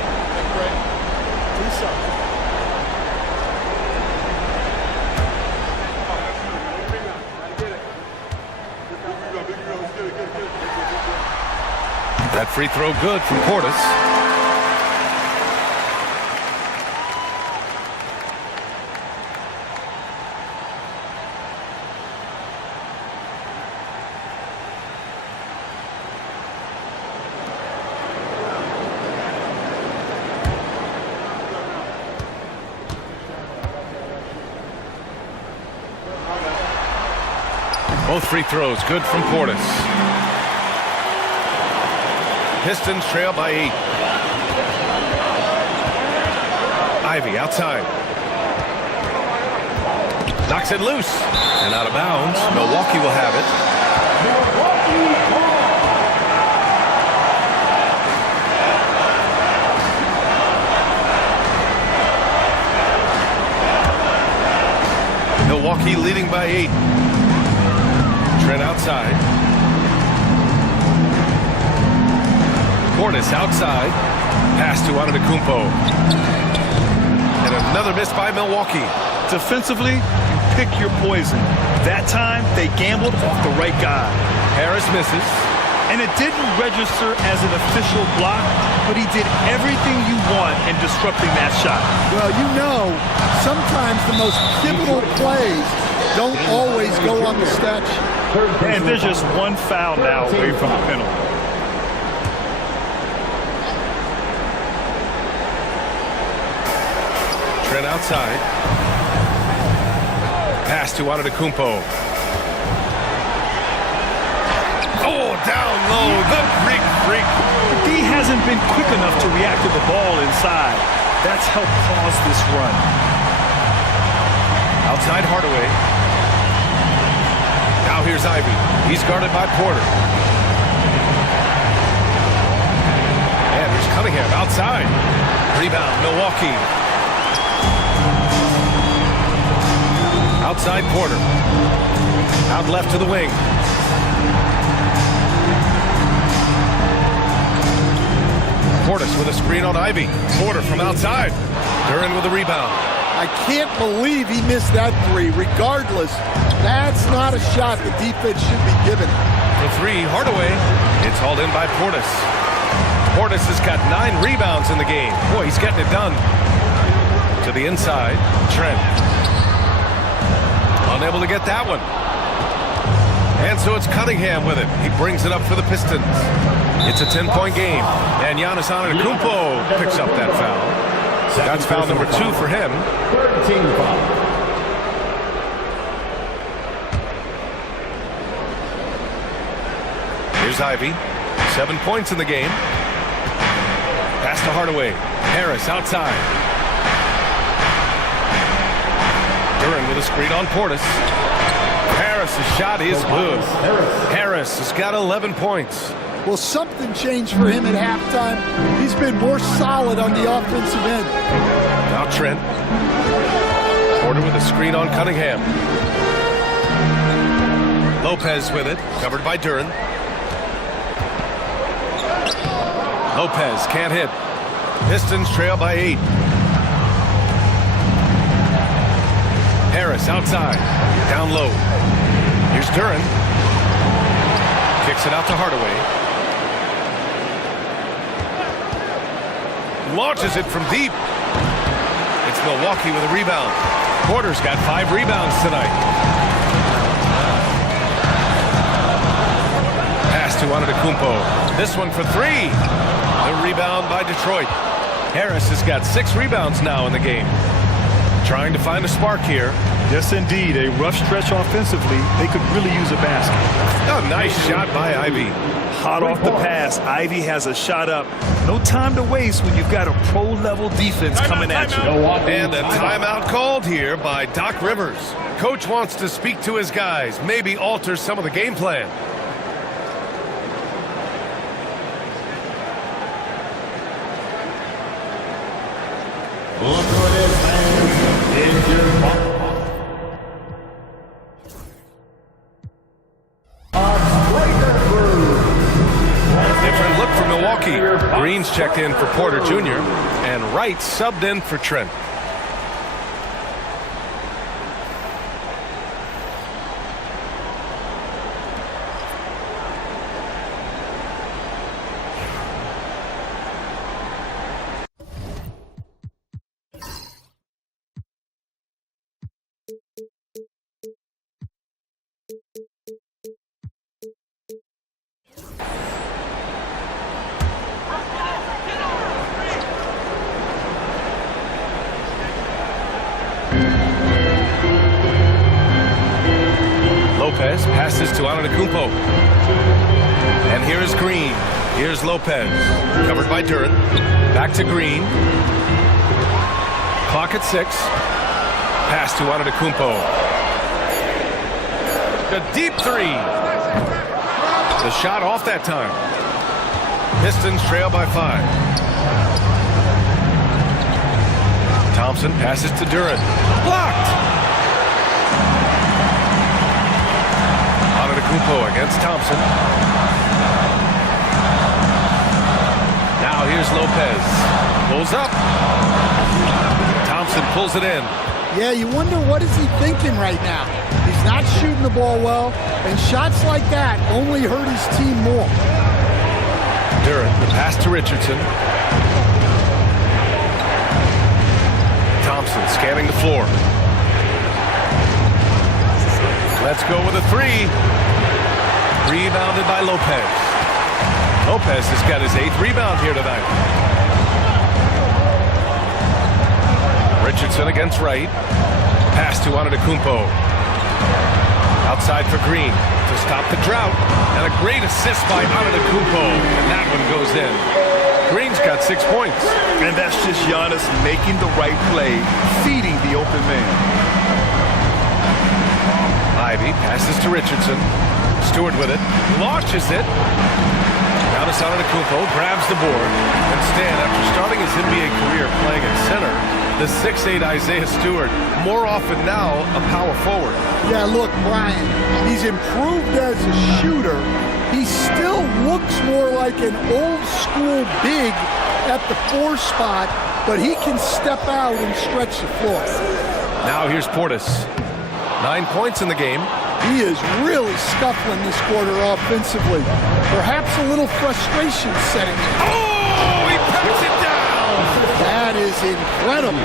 2 shots. That free throw good from Portis. Both free throws good from Portis. Pistons trail by 8. Ivy outside. Knocks it loose. And out of bounds. Milwaukee will have it. Milwaukee leading by 8. Trent outside. Portis outside. Pass to Antetokounmpo. And another miss by Milwaukee. Defensively, you pick your poison. That time, they gambled off the right guy. Harris misses. And it didn't register as an official block, but he did everything you want in disrupting that shot. Well, you know, sometimes the most pivotal plays don't always go on the stat sheet. And there's just one foul now away from the penalty. Trent outside. Pass to Antetokounmpo. Oh, down low, the Greek freak. The D hasn't been quick enough to react to the ball inside. That's helped cause this run. Outside Hardaway. Now here's Ivy. He's guarded by Porter. And here's Cunningham outside. Rebound, Milwaukee. Outside Porter. Out left to the wing. Portis with a screen on Ivy. Porter from outside. Duren with a rebound. I can't believe he missed that three. Regardless, that's not a shot the defense should be giving. For three, Hardaway. It's hauled in by Portis. Portis has got 9 rebounds in the game. Boy, he's getting it done. To the inside, Trent. Unable to get that one. And so it's Cunningham with it. He brings it up for the Pistons. It's a 10-point game. And Giannis Antetokounmpo picks up that foul. That's foul number 2 for him. Third team foul. Here's Ivy. 7 points in the game. Pass to Hardaway. Harris outside. Duren with a screen on Portis. Harris' shot is good. Harris has got 11 points. Well, something changed for him at halftime. He's been more solid on the offensive end. Now Trent. Porter with a screen on Cunningham. Lopez with it, covered by Duren. Lopez can't hit. Pistons trail by 8. Harris outside, down low. Here's Duren. Kicks it out to Hardaway. Launches it from deep. It's Milwaukee with a rebound. Porter's got 5 rebounds tonight. Pass to Antetokounmpo. This one for 3. The rebound by Detroit. Harris has got 6 rebounds now in the game. Trying to find a spark here. Yes, indeed. A rough stretch offensively. They could really use a basket. Oh, nice shot by Ivy. Hot off the pass. Ivy has a shot up. No time to waste when you've got a pro-level defense coming at you. And a timeout called here by Doc Rivers. Coach wants to speak to his guys, maybe alter some of the game plan. Look who it is, man. It's your ball. Different look for Milwaukee. Green's checked in for Porter Jr. and Wright subbed in for Trent. Lopez passes to Antetokounmpo. And here's Green. Here's Lopez. Covered by Duren. Back to Green. Clock at 6. Pass to Antetokounmpo. The deep 3. The shot off that time. Pistons trail by 5. Thompson passes to Duren. Blocked. Antetokounmpo against Thompson. Now here's Lopez. Pulls up. Thompson pulls it in. Yeah, you wonder what is he thinking right now. He's not shooting the ball well, and shots like that only hurt his team more. Duren, the pass to Richardson. Thompson scanning the floor. Let's go with a 3. Rebounded by Lopez. Lopez has got his 8th rebound here tonight. Richardson against Wright. Pass to Antetokounmpo. Outside for Green to stop the drought. And a great assist by Antetokounmpo. And that one goes in. Green's got 6 points. And that's just Giannis making the right play, feeding the open man. Ivy passes to Richardson. Stewart with it. Launches it. Now to Antetokounmpo. Grabs the board. Instead, after starting his NBA career playing at center, the 6'8" Isaiah Stewart, more often now a power forward. Yeah, look, Brian, he's improved as a shooter. He still looks more like an old school big at the 4 spot, but he can step out and stretch the floor. Now here's Portis. 9 points in the game. He is really scuffling this quarter offensively. Perhaps a little frustration setting in. Oh, he puts it down! That is incredible.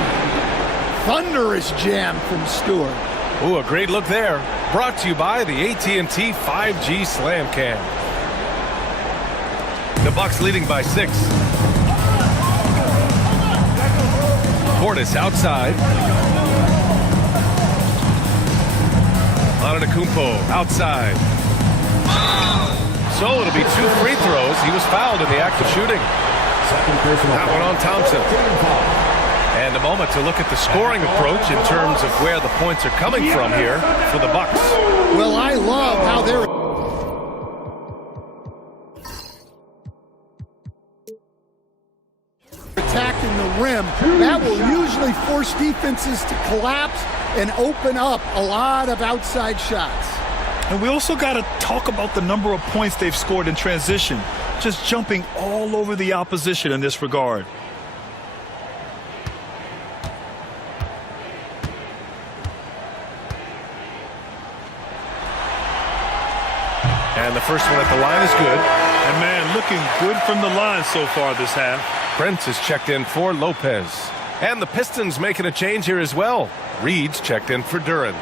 Thunderous jam from Stewart. Ooh, a great look there. Brought to you by the AT&T 5G Slam Cam. The Bucks leading by 6. Portis outside. Antetokounmpo outside. So it'll be 2 free throws. He was fouled in the act of shooting. That one on Thompson. And a moment to look at the scoring approach in terms of where the points are coming from here for the Bucks. Well, I love how they're attacking the rim. That will usually force defenses to collapse and open up a lot of outside shots. And we also got to talk about the number of points they've scored in transition, just jumping all over the opposition in this regard. And the first one at the line is good. And man, looking good from the line so far this half. Prince is checked in for Lopez. And the Pistons making a change here as well. Reed's checked in for Duran.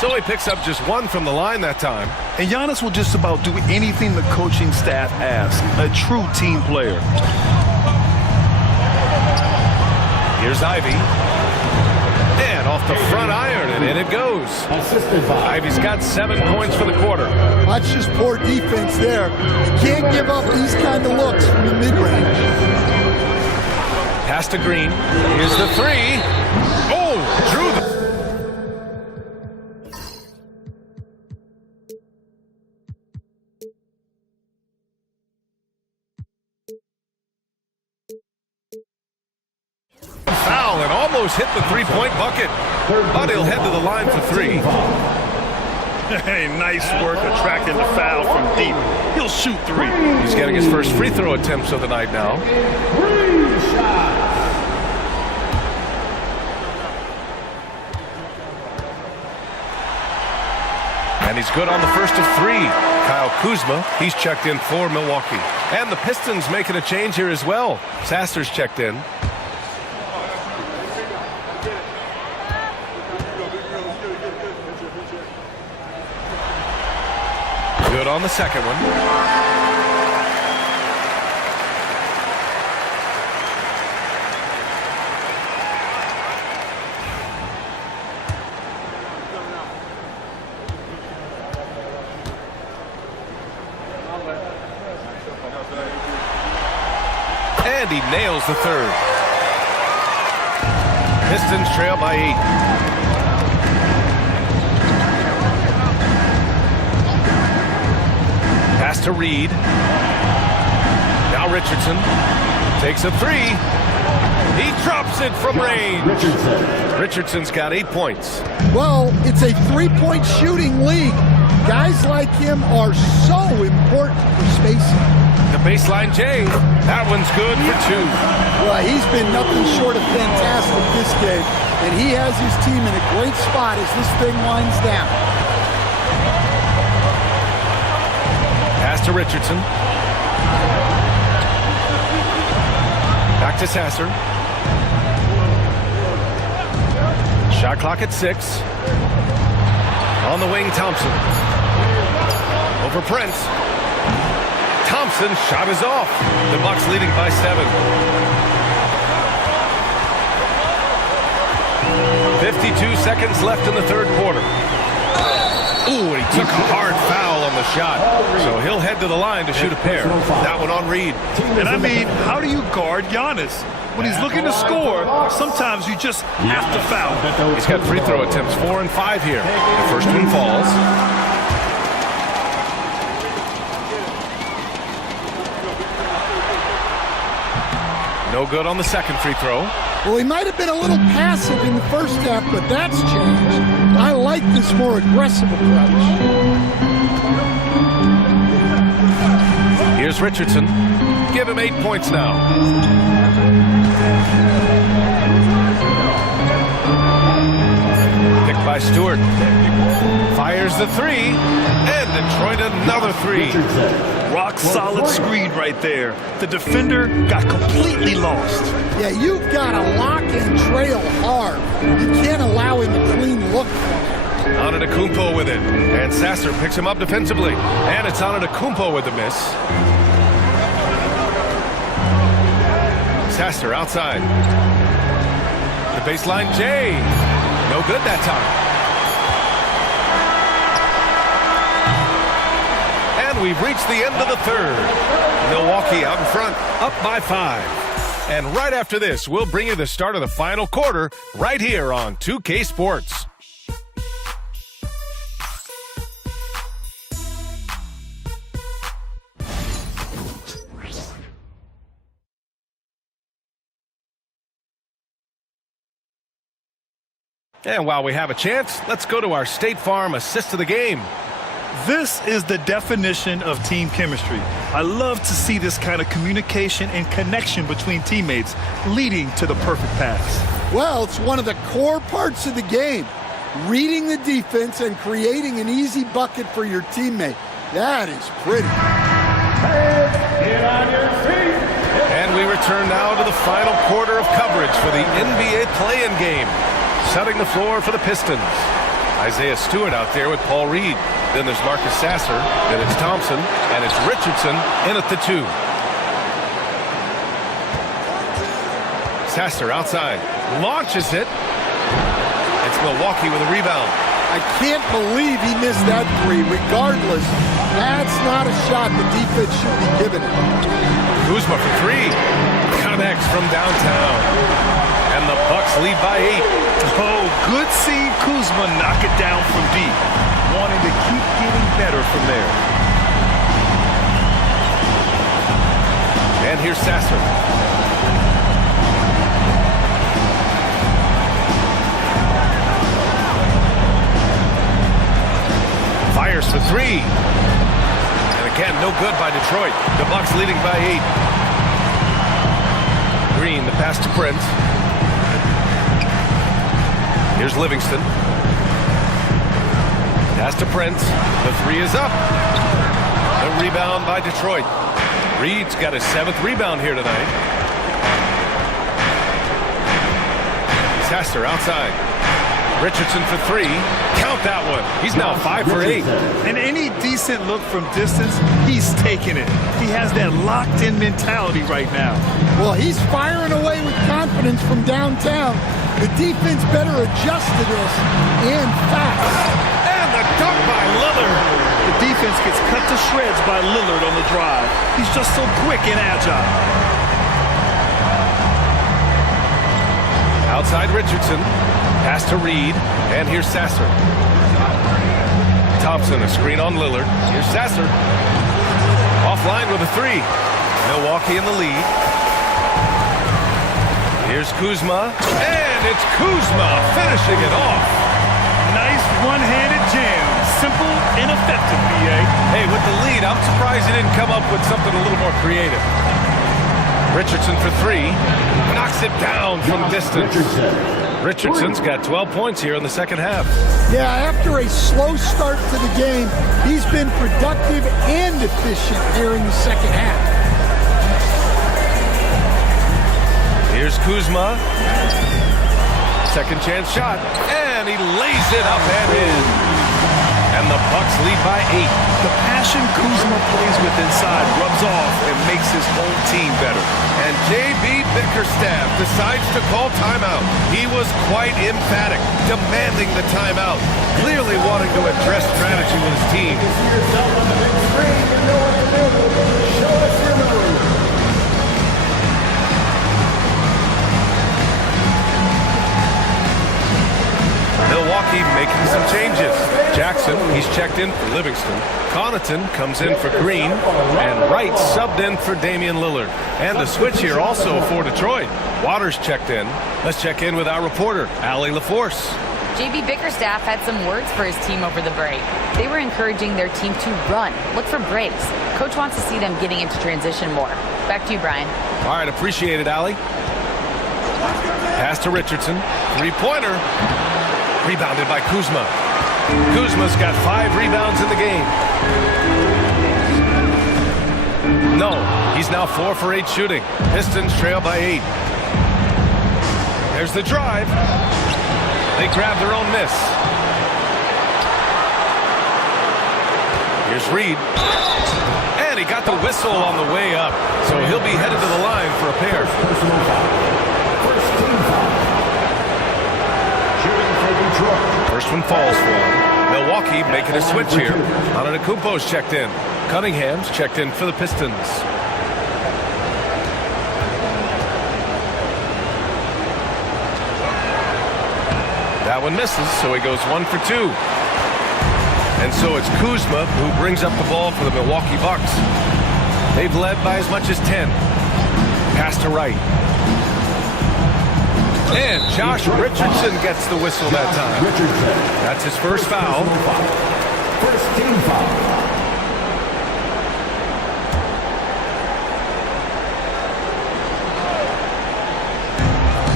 So he picks up just 1 from the line that time. And Giannis will just about do anything the coaching staff asks. A true team player. Here's Ivy. And off the front iron, and in it goes. Ivy's got 7 points for the quarter. That's just poor defense there. You can't give up these kind of looks from the mid-range. Pass to Green. Here's the 3. Oh, drew the... foul and almost hit the 3-point bucket. But he'll head to the line for 3. Hey, nice work attracting the foul from deep. He'll shoot 3. He's getting his first free throw attempts of the night now. And he's good on the first of 3. Kyle Kuzma, he's checked in for Milwaukee. And the Pistons making a change here as well. Sasser's checked in. Good on the second one. And he nails the third. Pistons trail by 8. Pass to Reed. Now Richardson takes a 3. He drops it from range. Richardson's got 8 points. Well, it's a 3-point shooting league. Guys like him are so important for spacing. The baseline J. That one's good for 2. Well, he's been nothing short of fantastic this game, and he has his team in a great spot as this thing winds down. Pass to Richardson. Back to Sasser. Shot clock at 6. On the wing, Thompson. Over Prince. Thompson, shot is off. The Bucks leading by 7. 52 seconds left in the third quarter. Ooh, and he took a hard foul on the shot. So he'll head to the line to shoot a pair. That one on Reed. And I mean, how do you guard Giannis? When he's looking to score, sometimes you just have to foul. He's got free throw attempts 4 and 5 here. The first one falls. No good on the second free throw. Well, he might have been a little passive in the first half, but that's changed. I like this more aggressive approach. Here's Richardson. Give him 8 points now. Picked by Stewart. Fires the 3. And Detroit another 3. Rock solid screen right there. The defender got completely lost. Yeah, you've got to lock and trail hard. You can't allow him a clean look from it. Antetokounmpo with it. And Sasser picks him up defensively. And it's Antetokounmpo with the miss. Sasser outside. The baseline, Jay. No good that time. And we've reached the end of the third. Milwaukee out in front, up by 5. And right after this, we'll bring you the start of the final quarter right here on 2K Sports. And while we have a chance, let's go to our State Farm assist of the game. This is the definition of team chemistry. I love to see this kind of communication and connection between teammates leading to the perfect pass. Well, it's one of the core parts of the game. Reading the defense and creating an easy bucket for your teammate. That is pretty. Get on your feet. And we return now to the final quarter of coverage for the NBA play-in game. Setting the floor for the Pistons. Isaiah Stewart out there with Paul Reed. Then there's Marcus Sasser. Then it's Thompson. And it's Richardson in at the 2. Sasser outside. Launches it. It's Milwaukee with a rebound. I can't believe he missed that 3. Regardless, that's not a shot the defense should be giving him. Kuzma for 3. Connects from downtown. And the Bucks lead by 8. Oh, good seeing Kuzma knock it down from deep. Wanting to keep getting better from there. And here's Sasser. Fires for 3. And again, no good by Detroit. The Bucks leading by 8. Green, the pass to Prince. Here's Livingston. Pass to Prince. The 3 is up. The rebound by Detroit. Reed's got his 7th rebound here tonight. Sasser outside. Richardson for 3. Count that one. He's now 5 for 8. And any decent look from distance, he's taking it. He has that locked-in mentality right now. Well, he's firing away with confidence from downtown. The defense better adjust to this, and fast. And the dunk by Lillard. The defense gets cut to shreds by Lillard on the drive. He's just so quick and agile. Outside Richardson. Pass to Reed. And here's Sasser. Thompson, a screen on Lillard. Here's Sasser. Offline with a 3. Milwaukee in the lead. Here's Kuzma. And it's Kuzma finishing it off. Nice one-handed jam. Simple and effective, BA. Hey, with the lead, I'm surprised he didn't come up with something a little more creative. Richardson for 3. Knocks it down from distance. Richardson's got 12 points here in the second half. Yeah, after a slow start to the game, he's been productive and efficient here in the second half. Here's Kuzma. Second chance shot, and he lays it up and in. And the Bucks lead by 8. The passion Kuzma plays with inside rubs off and makes his whole team better. And J.B. Bickerstaff decides to call timeout. He was quite emphatic, demanding the timeout, clearly wanting to address strategy with his team. Yourself on the big screen, you know what to do. Show us your move. Milwaukee making some changes. Jackson, he's checked in for Livingston. Connaughton comes in for Green. And Wright subbed in for Damian Lillard. And the switch here also for Detroit. Waters checked in. Let's check in with our reporter, Allie LaForce. J.B. Bickerstaff had some words for his team over the break. They were encouraging their team to run, look for breaks. Coach wants to see them getting into transition more. Back to you, Brian. All right, appreciate it, Allie. Pass to Richardson. Three-pointer. Rebounded by Kuzma. Kuzma's got 5 rebounds in the game. No, he's now 4 for 8 shooting. Pistons trail by 8. There's the drive. They grab their own miss. Here's Reed. And he got the whistle on the way up. So he'll be headed to the line for a pair. First one falls for him. Milwaukee making a switch here. Antetokounmpo's checked in. Cunningham's checked in for the Pistons. That one misses, so he goes 1 for 2. And so it's Kuzma who brings up the ball for the Milwaukee Bucks. They've led by as much as 10. Pass to Wright. And Josh Richardson gets the whistle that time. That's his first foul. First team foul.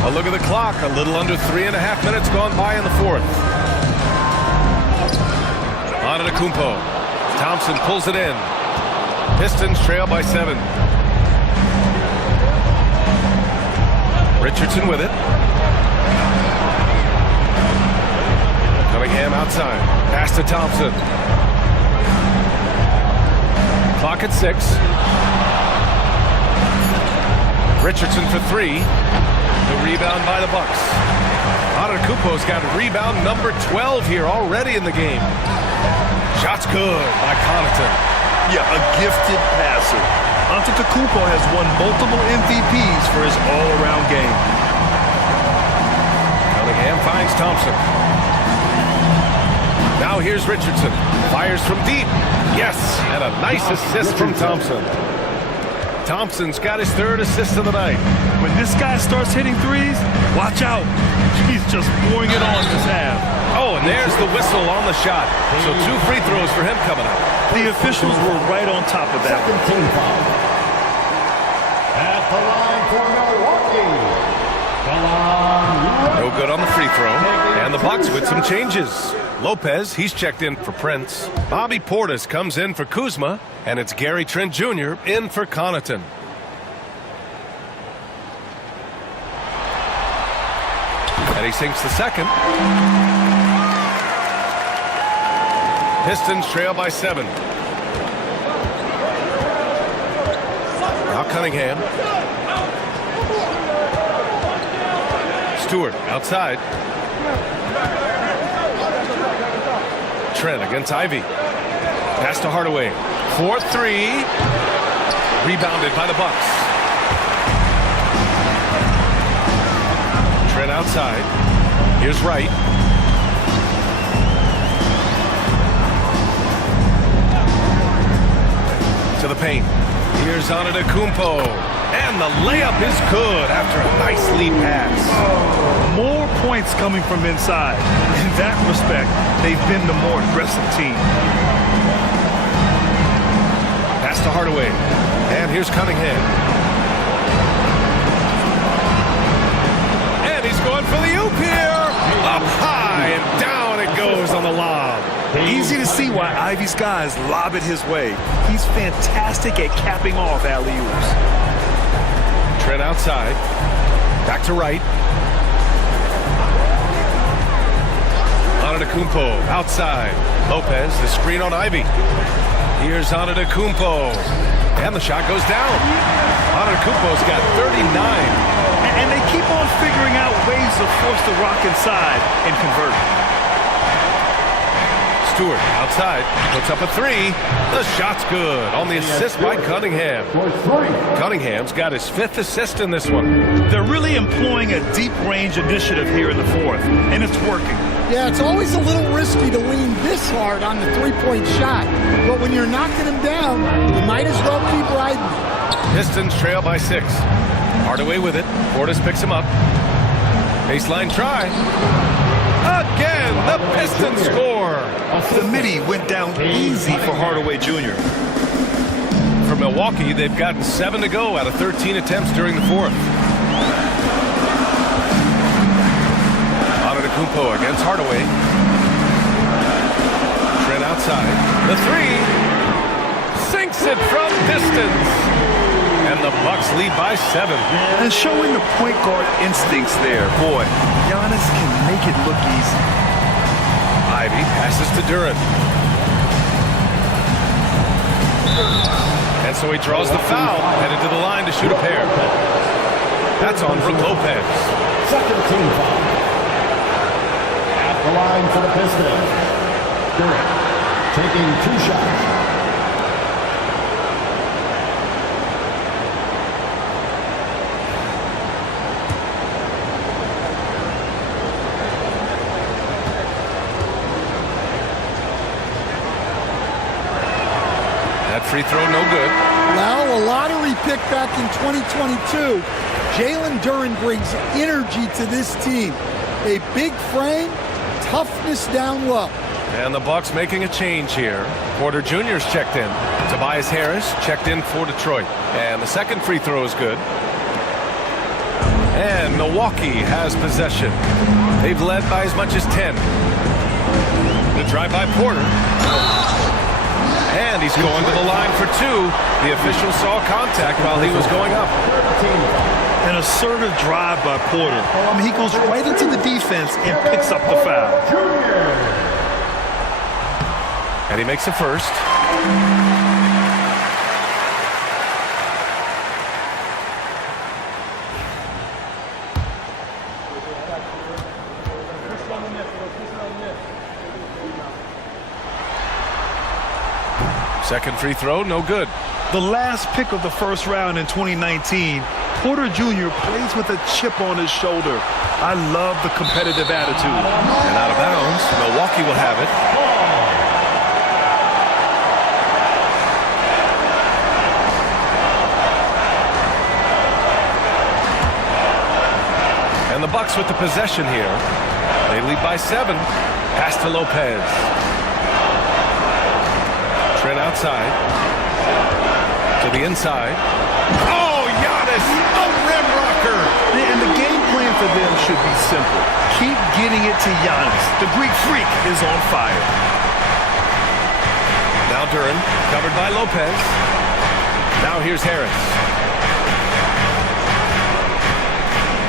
A look at the clock. A little under 3.5 minutes gone by in the fourth. Antetokounmpo. Thompson pulls it in. Pistons trail by 7. Richardson with it. Cunningham outside. Pass to Thompson. Clock at 6. Richardson for 3. The rebound by the Bucks. Antetokounmpo's got rebound number 12 here already in the game. Shot's good by Connaughton. Yeah, a gifted passer. Antetokounmpo has won multiple MVPs for his all-around game. Cunningham finds Thompson. Now here's Richardson. Fires from deep. Yes, and a nice assist from Thompson. Thompson's got his 3rd assist of the night. When this guy starts hitting threes, watch out. He's just pouring it on this half. Oh, and there's the whistle on the shot. So 2 free throws for him coming up. The officials were right on top of that. Second team foul. At the line for Milwaukee. No good on the free throw. And the Bucks with some changes. Lopez, he's checked in for Prince. Bobby Portis comes in for Kuzma. And it's Gary Trent Jr. in for Connaughton. And he sinks the second. Pistons trail by 7. Now Cunningham. Stewart outside. Trent against Ivy. Pass to Hardaway. 4-3. Rebounded by the Bucks. Trent outside. Here's Wright. To the paint. Here's Antetokounmpo. And the layup is good after a nice lead pass. More points coming from inside. In that respect, they've been the more aggressive team. Pass to Hardaway. And here's Cunningham. And he's going for the oop here. Up high and down it goes on the lob. Easy to see why Ivy's guys lob it his way. He's fantastic at capping off alley-oops. Trent outside. Back to right. Antetokounmpo outside. Lopez, the screen on Ivy. Here's Antetokounmpo. And the shot goes down. Antetokounmpo's got 39. And they keep on figuring out ways to force the rock inside and convert. Stewart outside, puts up a three. The shot's good on the assist by Cunningham. Cunningham's got his 5th assist in this one. They're really employing a deep range initiative here in the 4th, and it's working. Yeah, it's always a little risky to lean this hard on the three-point shot. But when you're knocking him down, you might as well keep riding. Pistons trail by 6. Hardaway with it. Portis picks him up. Baseline try. Again, the Pistons score. The midi went down easy for Hardaway Jr. For Milwaukee, they've gotten 7 to go out of 13 attempts during the 4th. Antetokounmpo against Hardaway. Trent outside. The 3. Sinks it from distance. And the Bucks lead by 7. And showing the point guard instincts there. Boy, Giannis can make it look easy. Ivy passes to Duran. And so he draws the foul, headed to the line to shoot a pair. That's on Brook Lopez. Second team foul. At the line for the Pistons. Duran taking 2 shots. Free throw, no good. Well, a lottery pick back in 2022. Jalen Duran brings energy to this team. A big frame, toughness down low. And the Bucks making a change here. Porter Jr.'s checked in. Tobias Harris checked in for Detroit. And the second free throw is good. And Milwaukee has possession. They've led by as much as 10. The drive by Porter. And he's going to the line for 2. The official saw contact while he was going up. An assertive drive by Porter. He goes right into the defense and picks up the foul. And he makes the first. Second free throw, no good. The last pick of the first round in 2019, Porter Jr. plays with a chip on his shoulder. I love the competitive attitude. And out of bounds, Milwaukee will have it. And the Bucks with the possession here. They lead by 7. Pass to Lopez. Trent outside. To the inside. Oh, Giannis! A rim rocker! And the game plan for them should be simple. Keep getting it to Giannis. The Greek Freak is on fire. Now Duran, covered by Lopez. Now here's Harris.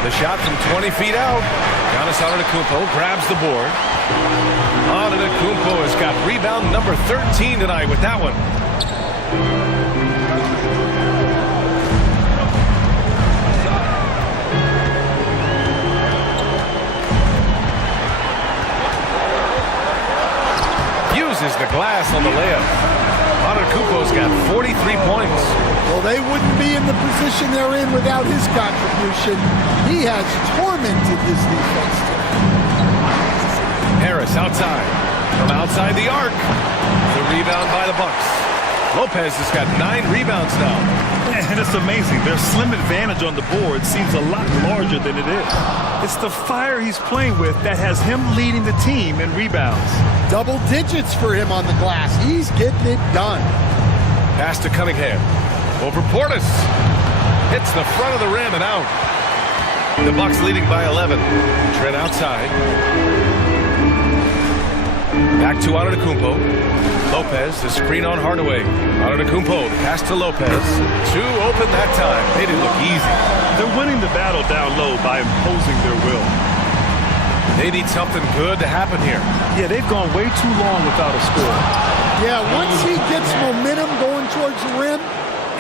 The shot from 20 feet out. Giannis Antetokounmpo grabs the board. Antetokounmpo has got rebound number 13 tonight with that one. Uses the glass on the layup. Antetokounmpo's got 43 points. Well, they wouldn't be in the position they're in without his contribution. He has tormented this defense. Harris outside. From outside the arc. The rebound by the Bucks. Lopez has got 9 rebounds now. And it's amazing. Their slim advantage on the board seems a lot larger than it is. It's the fire he's playing with that has him leading the team in rebounds. Double digits for him on the glass. He's getting it done. Pass to Cunningham. Over Portis. Hits the front of the rim and out. The Bucks leading by 11. Trent outside. Back to Antetokounmpo. Lopez, the screen on Hardaway. Antetokounmpo, the pass to Lopez. Two open that time. Made it look easy. They're winning the battle down low by imposing their will. They need something good to happen here. Yeah, they've gone way too long without a score. Yeah, once he gets momentum going towards the rim,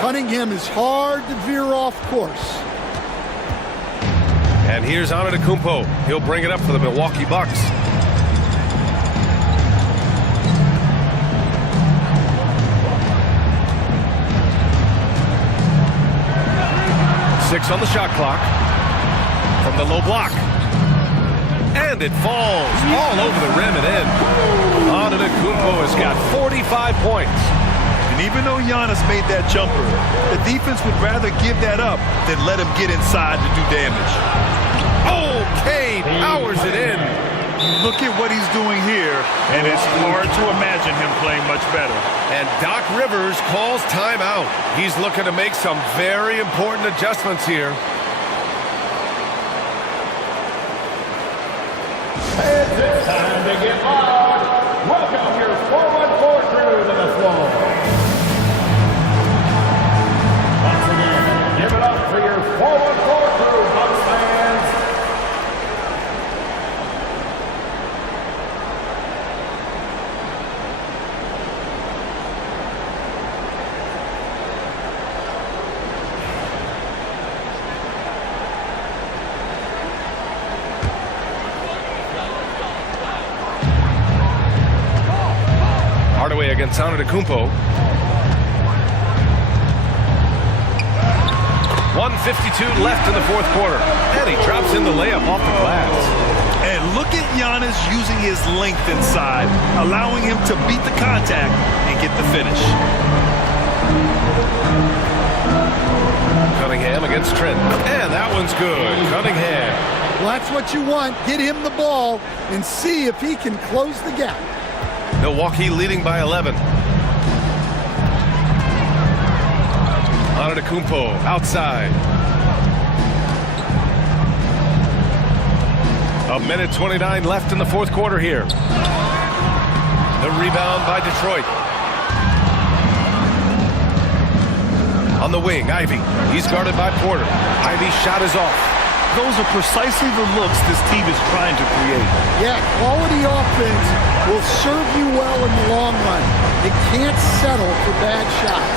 Cunningham is hard to veer off course. And here's Antetokounmpo. He'll bring it up for the Milwaukee Bucks. Six on the shot clock. From the low block. And it falls all over the rim and in. Antetokounmpo has got 45 points. And even though Giannis made that jumper, the defense would rather give that up than let him get inside to do damage. Oh, Cade powers it in. Look at what he's doing here, and it's hard to imagine him playing much better. And Doc Rivers calls timeout. He's looking to make some very important adjustments here. It's time to get live. Welcome your 4-1-4 crew to the floor. Once again, give it up for your 4-1-4 crew, Bucks fans. Hardaway against Antetokounmpo. 1:52 left in the fourth quarter. And he drops in the layup off the glass. And look at Giannis using his length inside, allowing him to beat the contact and get the finish. Cunningham against Trent. And that one's good. Cunningham. Well, that's what you want. Get him the ball and see if he can close the gap. Milwaukee leading by 11. Antetokounmpo outside. A minute 29 left in the fourth quarter here. The rebound by Detroit. On the wing, Ivy. He's guarded by Porter. Ivy's shot is off. Those are precisely the looks this team is trying to create. Yeah, quality offense will serve you well in the long run. It can't settle for bad shots.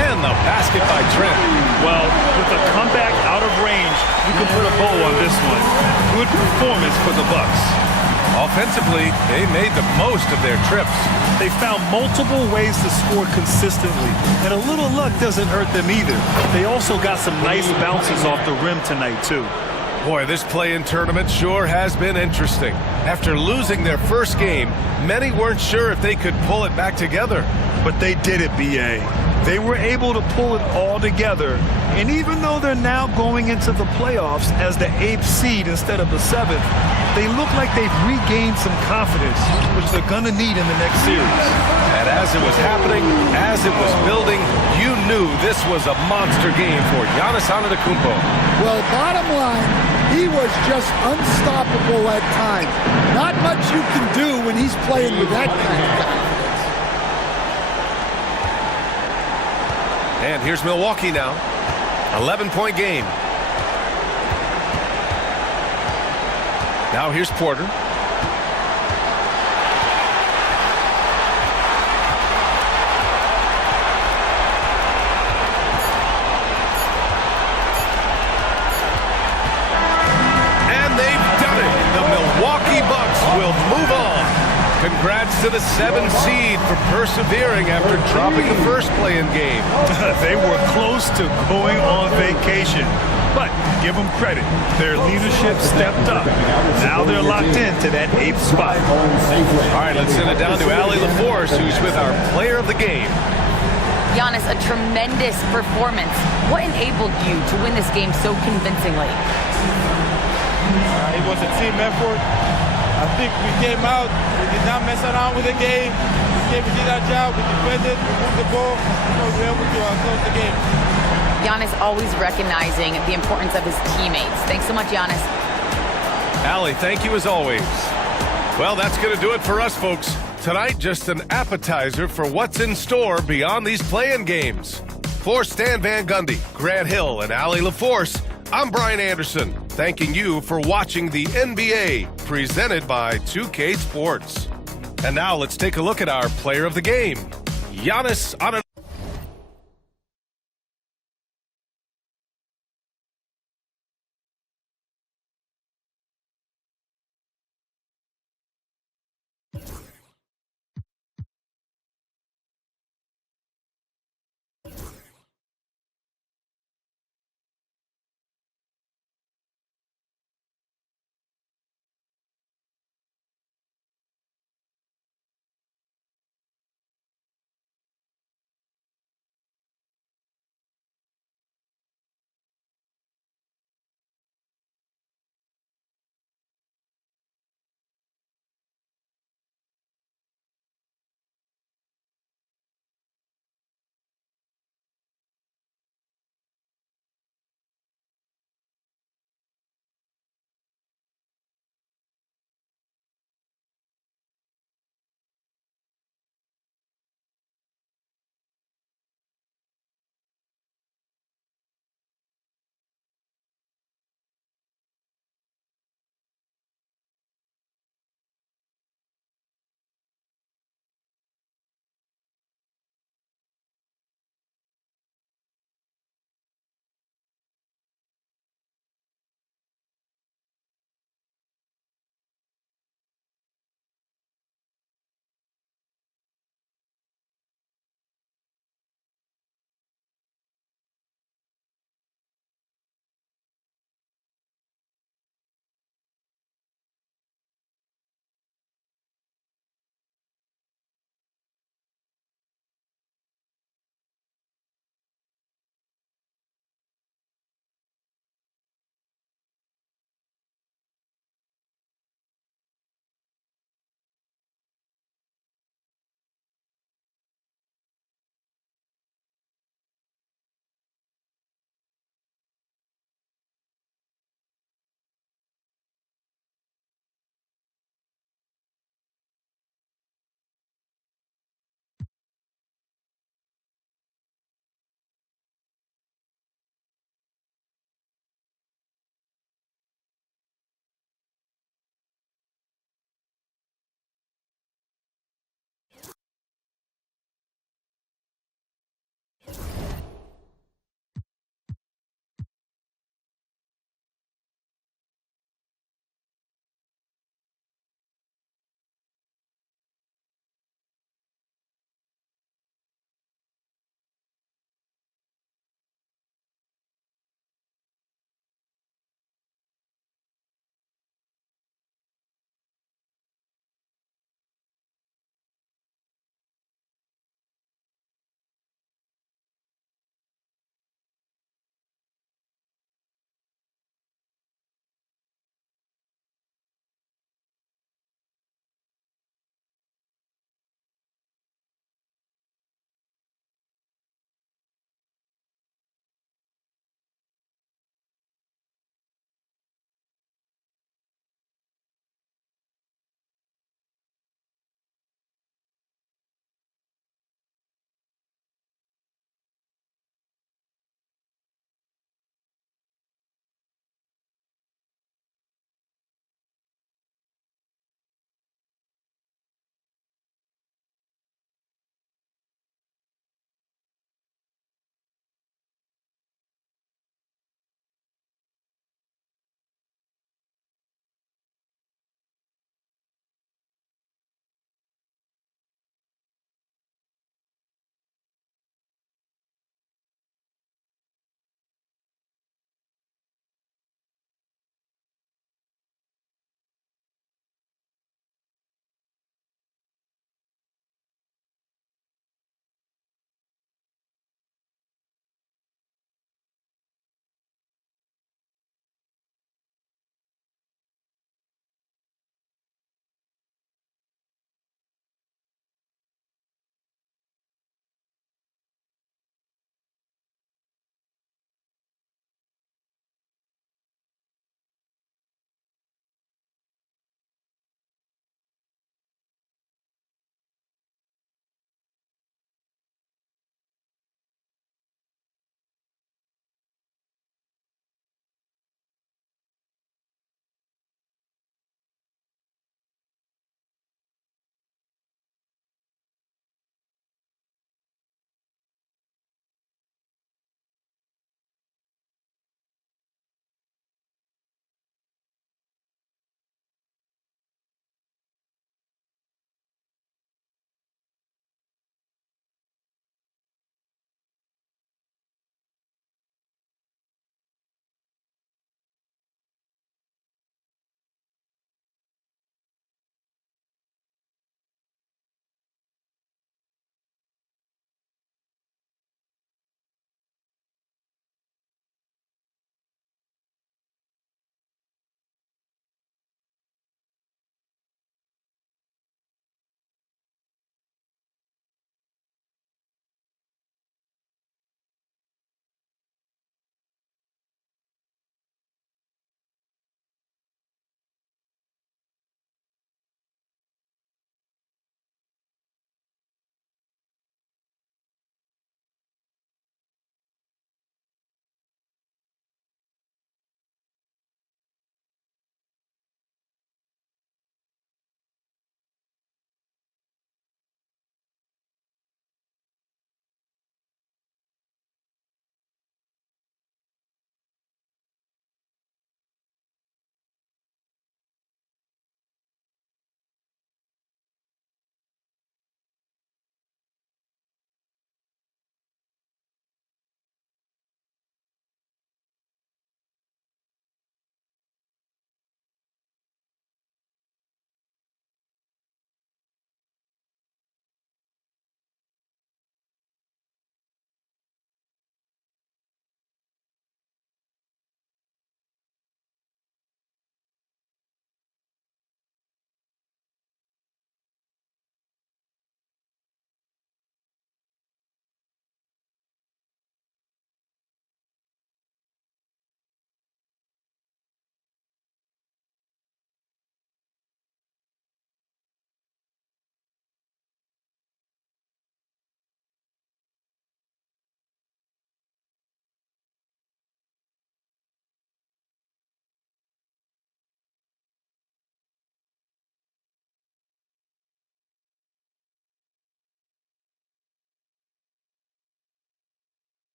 And the basket by Trent. Well, with a comeback out of range, you can put a bow on this one. Good performance for the Bucks. Offensively, they made the most of their trips. They found multiple ways to score consistently, and a little luck doesn't hurt them either. They also got some nice bounces off the rim tonight, too. Boy, this play-in tournament sure has been interesting. After losing their first game, many weren't sure if they could pull it back together. But they did it, B.A. They were able to pull it all together, and even though they're now going into the playoffs as the 8th seed instead of the 7th, they look like they've regained some confidence, which they're going to need in the next series. And as it was happening, as it was building, you knew this was a monster game for Giannis Antetokounmpo. Well, bottom line, he was just unstoppable at times. Not much you can do when he's playing with that kind of confidence. And here's Milwaukee now. 11-point game. Now here's Porter. And they've done it. The Milwaukee Bucks will move on. Congrats to the 7th seed for persevering after dropping the first play-in game. They were close to going on vacation. But give them credit. Their leadership stepped up. Now they're locked into that 8th spot. All right, let's send it down to Allie LaForce, who's with our player of the game. Giannis, a tremendous performance. What enabled you to win this game so convincingly? It was a team effort. I think we came out, we did not mess around with the game. We did our job, we defended, we moved the ball, we were able to close the game. Giannis always recognizing the importance of his teammates. Thanks so much, Giannis. Allie, thank you as always. Well, that's going to do it for us, folks. Tonight, just an appetizer for what's in store beyond these play-in games. For Stan Van Gundy, Grant Hill, and Allie LaForce, I'm Brian Anderson, thanking you for watching the NBA, presented by 2K Sports. And now let's take a look at our player of the game, Giannis